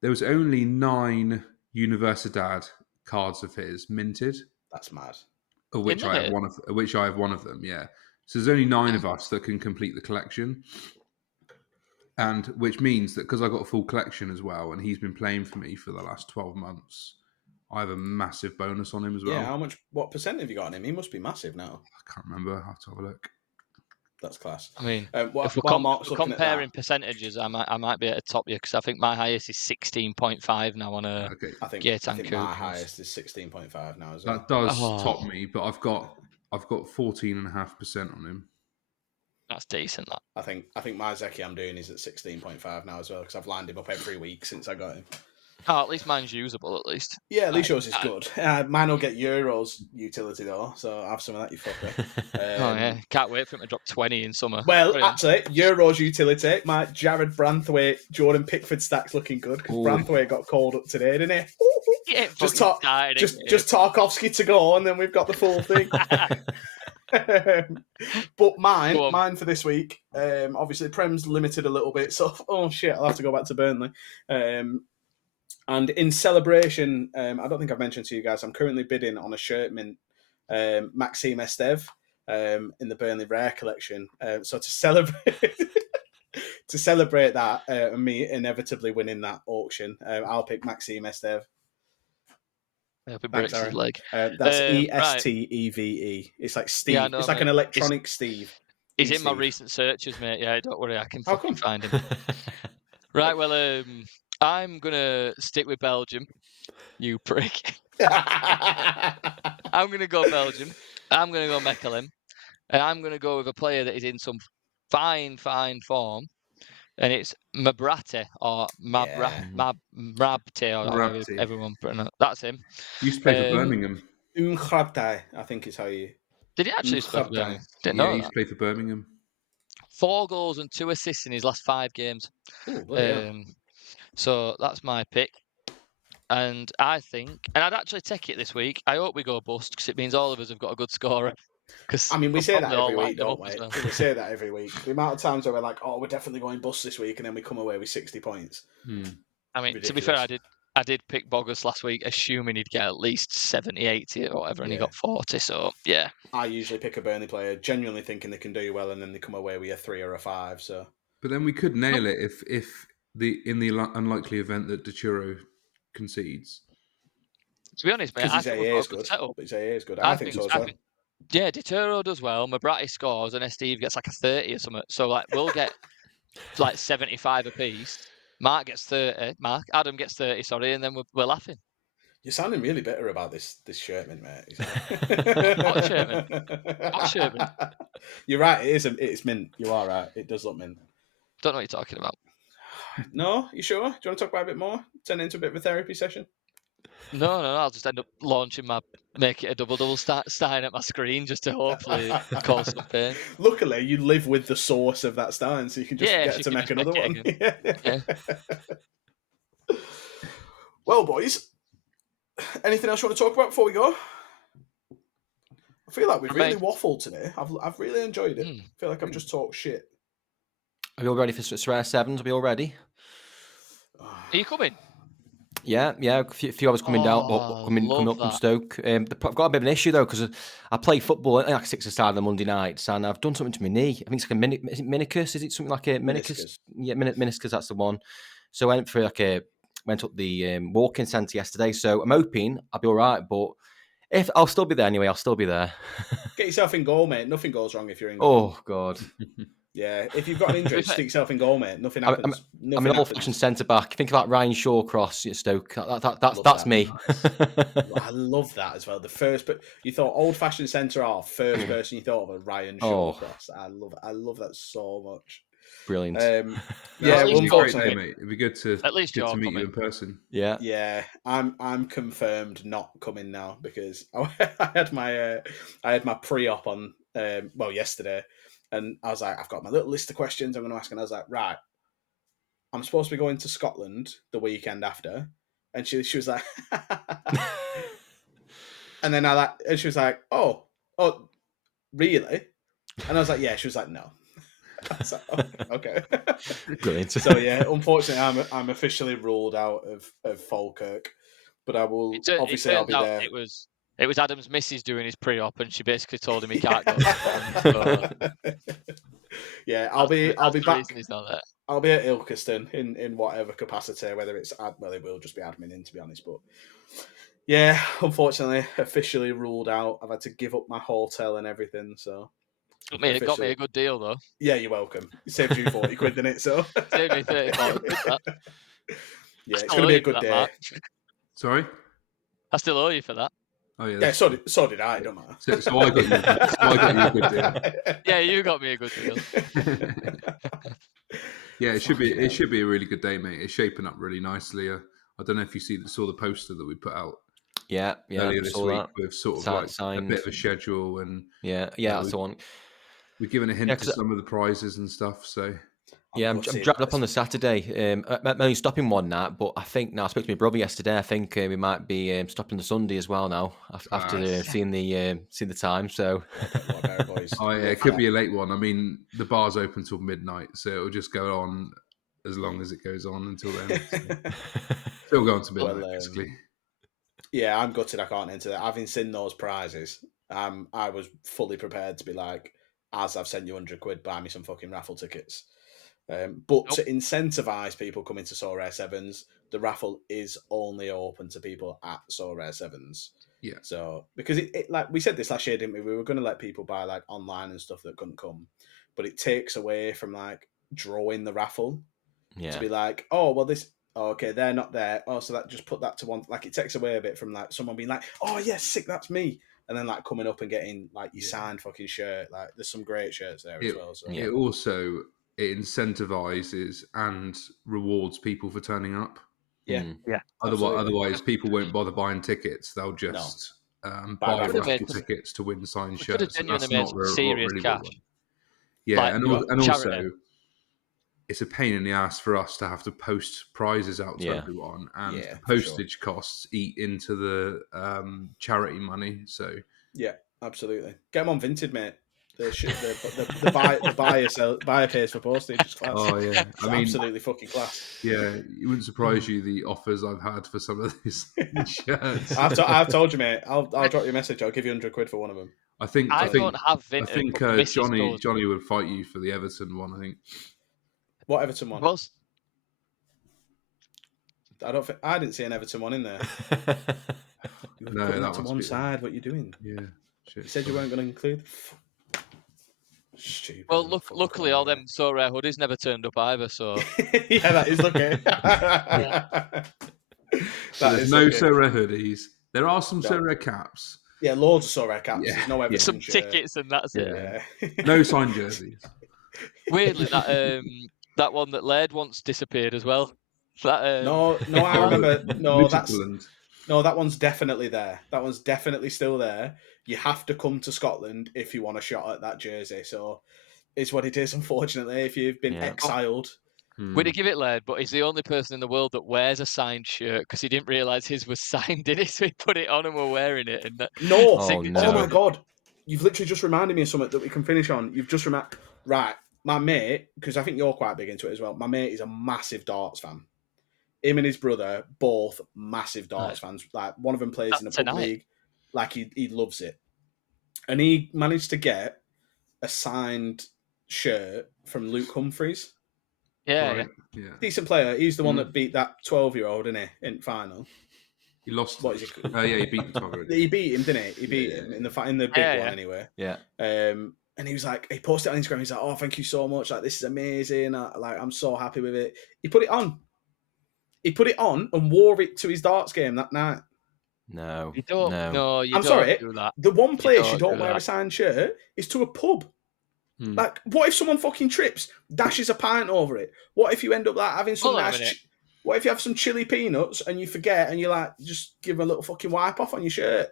There was only 9 Universidad cards of his minted. That's mad. Of which I have one of them. Yeah, so there's only 9 of us that can complete the collection, and which means that because I got a full collection as well, and he's been playing for me for the last 12 months, I have a massive bonus on him as well. Yeah, what percent have you got on him? He must be massive now. I can't remember. I'll have to have a look. That's class. I mean, if we're comparing percentages, I might be at the top here because I think my highest is 16.5 now on a I think my highest is 16.5 now as well. That does top me, but I've got 14.5% on him. That's decent. That I think my Zeki I'm doing is at 16.5 now as well because I've lined him up every week since I got him. Oh, at least mine's usable, at least. Yeah, at least yours is good. Mine will get Euros utility, though, so have some of that, you fucker. Oh, yeah. Can't wait for him to drop 20 in summer. Well, actually, Euros utility, my Jared Branthwaite, Jordan Pickford stack's looking good, because Branthwaite got called up today, didn't he? Yeah, just Tarkovsky to go, and then we've got the full thing. But mine for this week, obviously, Prem's limited a little bit, so, oh shit, I'll have to go back to Burnley. And in celebration, I don't think I've mentioned to you guys, I'm currently bidding on a shirt mint, Maxime Esteve, in the Burnley Rare collection. So to celebrate that, and me inevitably winning that auction, I'll pick Maxime Esteve. I hope it breaks his leg. That's Esteve. It's like Steve. Yeah, it's like an electronic Steve. He's in my recent searches, mate. Yeah, don't worry, I can fucking find him. Right, well, I'm going to stick with Belgium, you prick. I'm going to go Belgium. I'm going to go Mechelen. And I'm going to go with a player that is in some fine form. And it's Mabrate or Mrabte or however everyone pronounces. That's him. He used to play for Birmingham. Mrabte, I think is how you... Did he actually play for Birmingham? Didn't know he used to play for Birmingham. 4 goals and 2 assists in his last 5 games. Ooh, so that's my pick. And I think, and I'd actually take it this week. I hope we go bust because it means all of us have got a good scorer. I mean, we say that every week, don't we? Well. We say that every week. The amount of times where we're like, oh, we're definitely going bust this week, and then we come away with 60 points. I mean, to be fair, I did pick Bogus last week, assuming he'd get at least 70, 80 or whatever, and he got 40, so yeah. I usually pick a Burnley player, genuinely thinking they can do well, and then they come away with a 3 or a 5, so... But then we could nail it if in the unlikely event that De Churro concedes. To be honest, mate, I think AA is good. His AA is good. I think so as well. Yeah, De Churro does well. Mabrate scores, and Steve gets like a 30 or something. So like we'll get like 75 apiece. Mark gets 30. Adam gets 30. Sorry, and then we're laughing. You're sounding really bitter about this shirt mint, mate. What shirt mint? What shirt mint? You're right. It's mint. You are right. It does look mint. Don't know what you're talking about. No, you sure? Do you want to talk about it a bit more? Turn it into a bit of a therapy session? No. I'll just end up make it a double starting at my screen just to hopefully cause some pain. Luckily, you live with the source of that starting, so you can just get to make another one. Yeah. Well, boys, anything else you want to talk about before we go? I feel like we've really waffled today. I've really enjoyed it. I feel like I've just talked shit. Are you all ready for Sorare Sevens? Are we all ready? Are you coming? Yeah. A few hours coming down, coming up from Stoke. I've got a bit of an issue though because I play football at like 6 on the Monday nights, and I've done something to my knee. I think it's like is it meniscus? Is it something like a meniscus? Yeah, meniscus. That's the one. So I went for went up the walking centre yesterday. So I'm hoping I'll be all right, but if I'll still be there anyway, I'll still be there. Get yourself in goal, mate. Nothing goes wrong if you're in goal. Oh God. Yeah, if you've got an injury, stick yourself in goal, mate. Nothing happens. I'm an old-fashioned centre-back. Think about Ryan Shawcross at Stoke. That's me. I love that as well. The first, but you thought old-fashioned centre-half, first person you thought of was Ryan Shawcross. I love that so much. Brilliant. Yeah, unfortunately, mate. It'd be good to meet you in person. Yeah. I'm confirmed not coming now because I had my pre-op on yesterday. And I was like, I've got my little list of questions I'm going to ask. And I was like, right, I'm supposed to be going to Scotland the weekend after. And she was like, and then she was like, oh, really? And I was like, yeah. She was like, no. I was like, okay. Brilliant. So yeah, unfortunately, I'm officially ruled out of Falkirk, but I will obviously I'll be there. It was Adam's missus doing his pre-op, and she basically told him he can't go. So, yeah, I'll be back. He's not there. I'll be at Ilkeston in whatever capacity, whether it's it will just be admin in, to be honest. But yeah, unfortunately, officially ruled out. I've had to give up my hotel and everything. So it got me a good deal though. Yeah, you're welcome. It saved you 40 quid, didn't it? So saved me 30 quid. Yeah, it's going to be a good day. Mark. Sorry, I still owe you for that. Oh yeah. Yeah, so did I. Don't matter. So I got you a good deal. Yeah, you got me a good deal. Yeah, it should be a really good day, mate. It's shaping up really nicely. I don't know if you saw the poster that we put out. Yeah, earlier this week that. With sort of like signed. A bit of a schedule and yeah, that's the one. We've given a hint to some of the prizes and stuff. So yeah, I'm driving up on the Saturday. I'm only stopping one night, but I think now I spoke to my brother yesterday. I think we might be stopping the Sunday as well now after seeing the time. So it could be a late one. I mean, the bar's open till midnight, so it'll just go on as long as it goes on until then. So. Still going to midnight, basically. Yeah, I'm gutted I can't enter that. Having seen those prizes, I was fully prepared to be like, as I've sent you 100 quid, buy me some fucking raffle tickets. But to incentivise people coming to Sorare Sevens, the raffle is only open to people at Sorare Sevens. Yeah. So because it like we said this last year, didn't we? We were going to let people buy like online and stuff that couldn't come, but it takes away from like drawing the raffle. Yeah. To be like, oh well, okay, they're not there. Oh, so that just put that to one. Like it takes away a bit from like someone being like, oh yes, sick, that's me. And then like coming up and getting like your signed fucking shirt. Like there's some great shirts there as well. So it also incentivizes and rewards people for turning up. Yeah. Otherwise, people won't bother buying tickets. They'll just buy raffle tickets to win signed shirts. That's not serious really cash. Yeah, like, and also it's a pain in the ass for us to have to post prizes out to everyone, and the postage costs eat into the charity money. So yeah, absolutely. Get them on Vinted, mate. The buyer pays for postage. It's class. Oh yeah, I mean, absolutely fucking class. Yeah, it wouldn't surprise you the offers I've had for some of these shirts. I've told you, mate. I'll drop you a message. I'll give you 100 quid for one of them. I think don't have Vinted. I think Johnny would fight you for the Everton one. I think. What Everton one? Was? I didn't see an Everton one in there. No, that to one side. What are you doing? Yeah. You said you weren't going to include. Stupid. Well, luckily all them Sorare hoodies never turned up either. So yeah, that is lucky. There's no Sorare hoodies. There are some Sorare caps. Yeah, loads of Sorare caps. Yeah. There's no Everton some shirt. tickets and that's it. Yeah. No signed jerseys. Weirdly, that one that Laird once disappeared as well. No, I remember. No, that one's definitely there. That one's definitely still there. You have to come to Scotland if you want a shot at that jersey. So it's what it is, unfortunately, if you've been exiled. We'd give it Laird, but he's the only person in the world that wears a signed shirt because he didn't realise his was signed in it, so he put it on and we're wearing it. And oh my God. you've literally just reminded me of something that we can finish on. You've just right. My mate, because I think you're quite big into it as well. My mate is a massive darts fan. Him and his brother, both massive darts fans. Like one of them plays in a pub league. Like he loves it, and he managed to get a signed shirt from Luke Humphreys. Yeah. Decent player. He's the one that beat that 12-year-old, didn't he, in final? He lost. What is it? He beat the 12-year-old. He beat him, didn't he? He beat him in the big one anyway. Yeah. And he was like, he posted it on Instagram. He's like, "Oh, thank you so much. Like, this is amazing. I'm so happy with it." He put it on. He put it on and wore it to his darts game that night. No, you don't. No, you I'm don't sorry. do that. The one place you don't wear a signed shirt is to a pub. Like, what if someone fucking trips, dashes a pint over it? What if you end up like having some what if you have some chili peanuts and you forget and you like just give a little fucking wipe off on your shirt?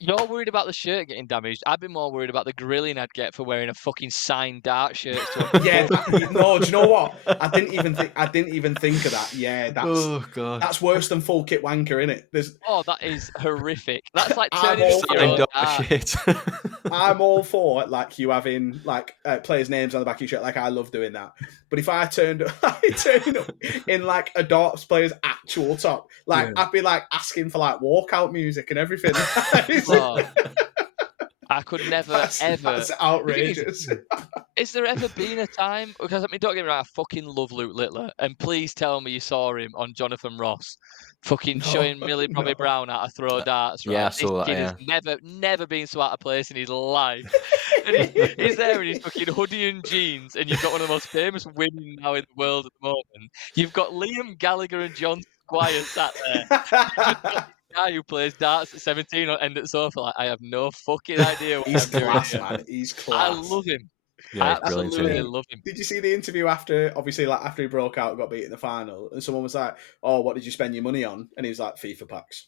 You're worried about the shirt getting damaged. I'd be more worried about the grilling I'd get for wearing a fucking signed dart shirt. No, do you know what? I didn't even think of that. Yeah, that's worse than full kit wanker, isn't it? That is horrific. That's like turning into your own shit. I'm all for like you having like players' names on the back of your shirt. Like I love doing that. But if I turned up in like a darts player's actual top, like I'd be like asking for like walkout music and everything. I could never ever. That's outrageous. Is there ever been a time? Because don't get me wrong, I fucking love Luke Littler, and please tell me you saw him on Jonathan Ross, fucking showing Millie Bobby Brown how to throw darts. Right? Yeah, I saw this kid has never been so out of place in his life. And he's there in his fucking hoodie and jeans, and you've got one of the most famous women now in the world at the moment. You've got Liam Gallagher and John Squire sat there. Guy who plays darts at 17 or end at sofa, like I have no fucking idea what he's I'm class, doing. Man. He's class. I love him. Yeah, I absolutely love him. Did you see the interview after he broke out and got beat in the final? And someone was like, "Oh, what did you spend your money on?" And he was like, "FIFA packs."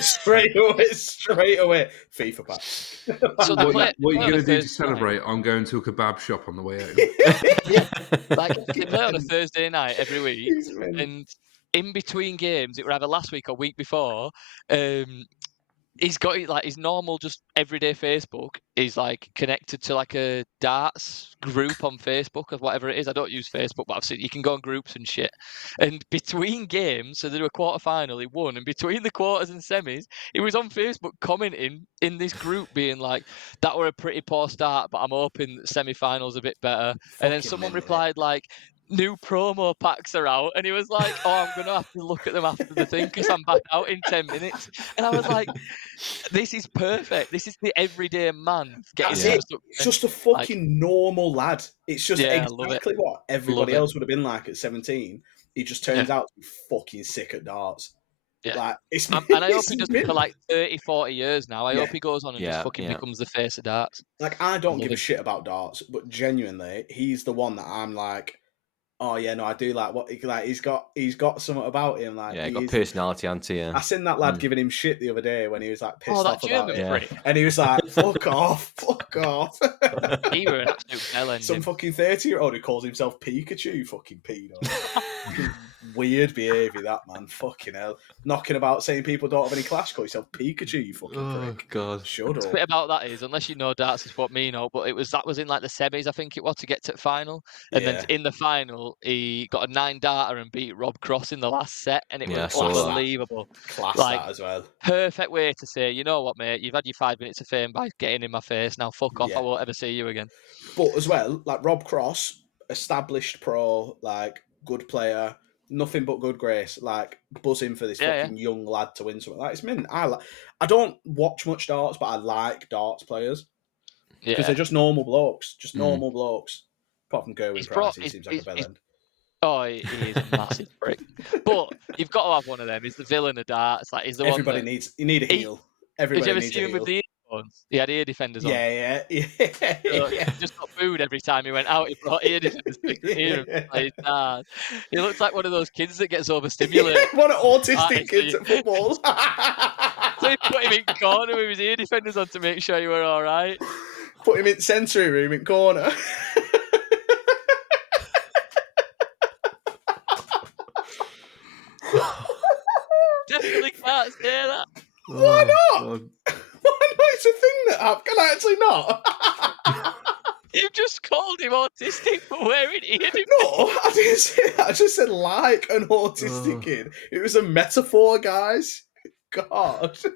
straight away, FIFA packs. So what are you going to do to celebrate? I'm going to a kebab shop on the way out. Like they play on a Thursday night every week, and in between games, it was either last week or week before. He's got like his normal, just everyday Facebook. He's like connected to like a darts group on Facebook or whatever it is. I don't use Facebook, but I've seen you can go on groups and shit. And between games, so they do a quarter final, he won. And between the quarters and semis, he was on Facebook commenting in this group, being like, "That were a pretty poor start, but I'm hoping that semi-finals a bit better." And then someone replied like, "New promo packs are out," and he was like, "Oh, I'm gonna have to look at them after the thing because I'm back out in 10 minutes." And I was like, "This is perfect. This is the everyday man getting It's just a fucking normal lad. It's just exactly what everybody else would have been like at 17. He just turns out to be fucking sick at darts." Yeah. Like, and I hope he does it for like 30, 40 years now. I hope he goes on and just fucking becomes the face of darts. Like, I don't give a shit about darts, but genuinely, he's the one that I'm like, oh yeah, no, I do like what he's got something about him. Like, he's got personality, auntie. I seen that lad giving him shit the other day when he was like pissed off about it, prick. and he was like, "Fuck off, fuck off." He were an absolute bell engine. Some fucking 30-year-old who calls himself Pikachu, fucking pedo. Weird behaviour, that man. Fucking hell, knocking about saying people don't have any class. Call yourself Pikachu, you fucking prick. God, shut up. The bit about that is, unless you know darts is what me know, but that was in like the semis, I think it was, to get to the final, and then in the final he got a 9-darter and beat Rob Cross in the last set, and it was unbelievable. Class that as well. Perfect way to say, you know what, mate, you've had your 5 minutes of fame by getting in my face. Now fuck off. I won't ever see you again. But as well, like Rob Cross, established pro, like good player. Nothing but good grace, like buzzing for this fucking young lad to win something. Like, it's mint. I don't watch much darts, but I like darts players because they're just normal blokes, normal blokes. Apart from Gerwin Price, he seems like a bellend. Oh, he is a massive prick. But you've got to have one of them. He's the villain of darts. Like, he's the everybody one that... needs. You need a heel. Everybody needs a heel. Did you ever see him with the earphones? He had ear defenders on. Yeah. He just got booed every time he went out. He brought ear defenders to ear and played darts. He looks like one of those kids that gets overstimulated. One of autistic kids at football. So he put him in corner with his ear defenders on to make sure you were all right. Put him in sensory room in corner. Definitely can't say that. Why not? Why not? It's a thing app. Can I actually not? You've just called him autistic for wearing earrings. No, I didn't say that. I just said like an autistic kid. It was a metaphor, guys. God. Do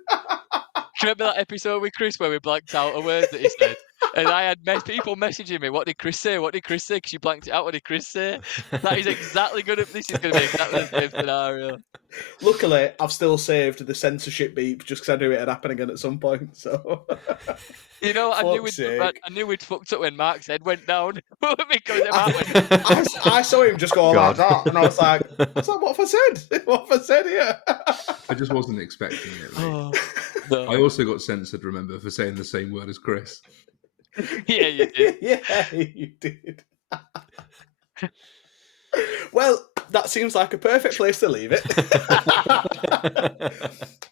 you remember that episode with Chris where we blanked out a word that he said? And I had people messaging me, what did Chris say? What did Chris say? Because you blanked it out. What did Chris say? That is exactly good. This is going to be exactly the same scenario. Luckily, I've still saved the censorship beep just because I knew it had happened again at some point. So, you know, I knew we'd fucked up when Mark's head went down because I saw him just go like that, and I was like, "What have I said? What have I said here?" I just wasn't expecting it. Mate. No. I also got censored, remember, for saying the same word as Chris. Yeah, you did. Yeah, you did. Well, that seems like a perfect place to leave it.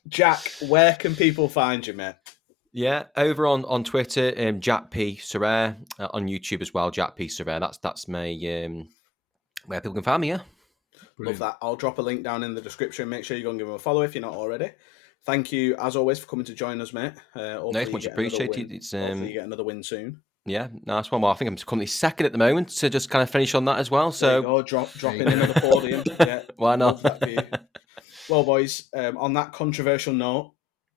Jack, where can people find you, mate? Yeah, over on Twitter, Jack P. Serrer, on YouTube as well, Jack P. Serrer. That's my where people can find me, yeah. Brilliant. Love that. I'll drop a link down in the description. Make sure you go and give him a follow if you're not already. Thank you, as always, for coming to join us, mate. No, it's much appreciated. Hopefully you get another win soon. Yeah, nice one. Well, I think I'm currently second at the moment, so just kind of finish on that as well. So dropping in at the podium. Yeah, why not? Well, boys, on that controversial note,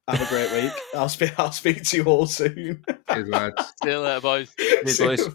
have a great week. I'll speak to you all soon. Cheers, lads. See you later, boys. Cheers, boys.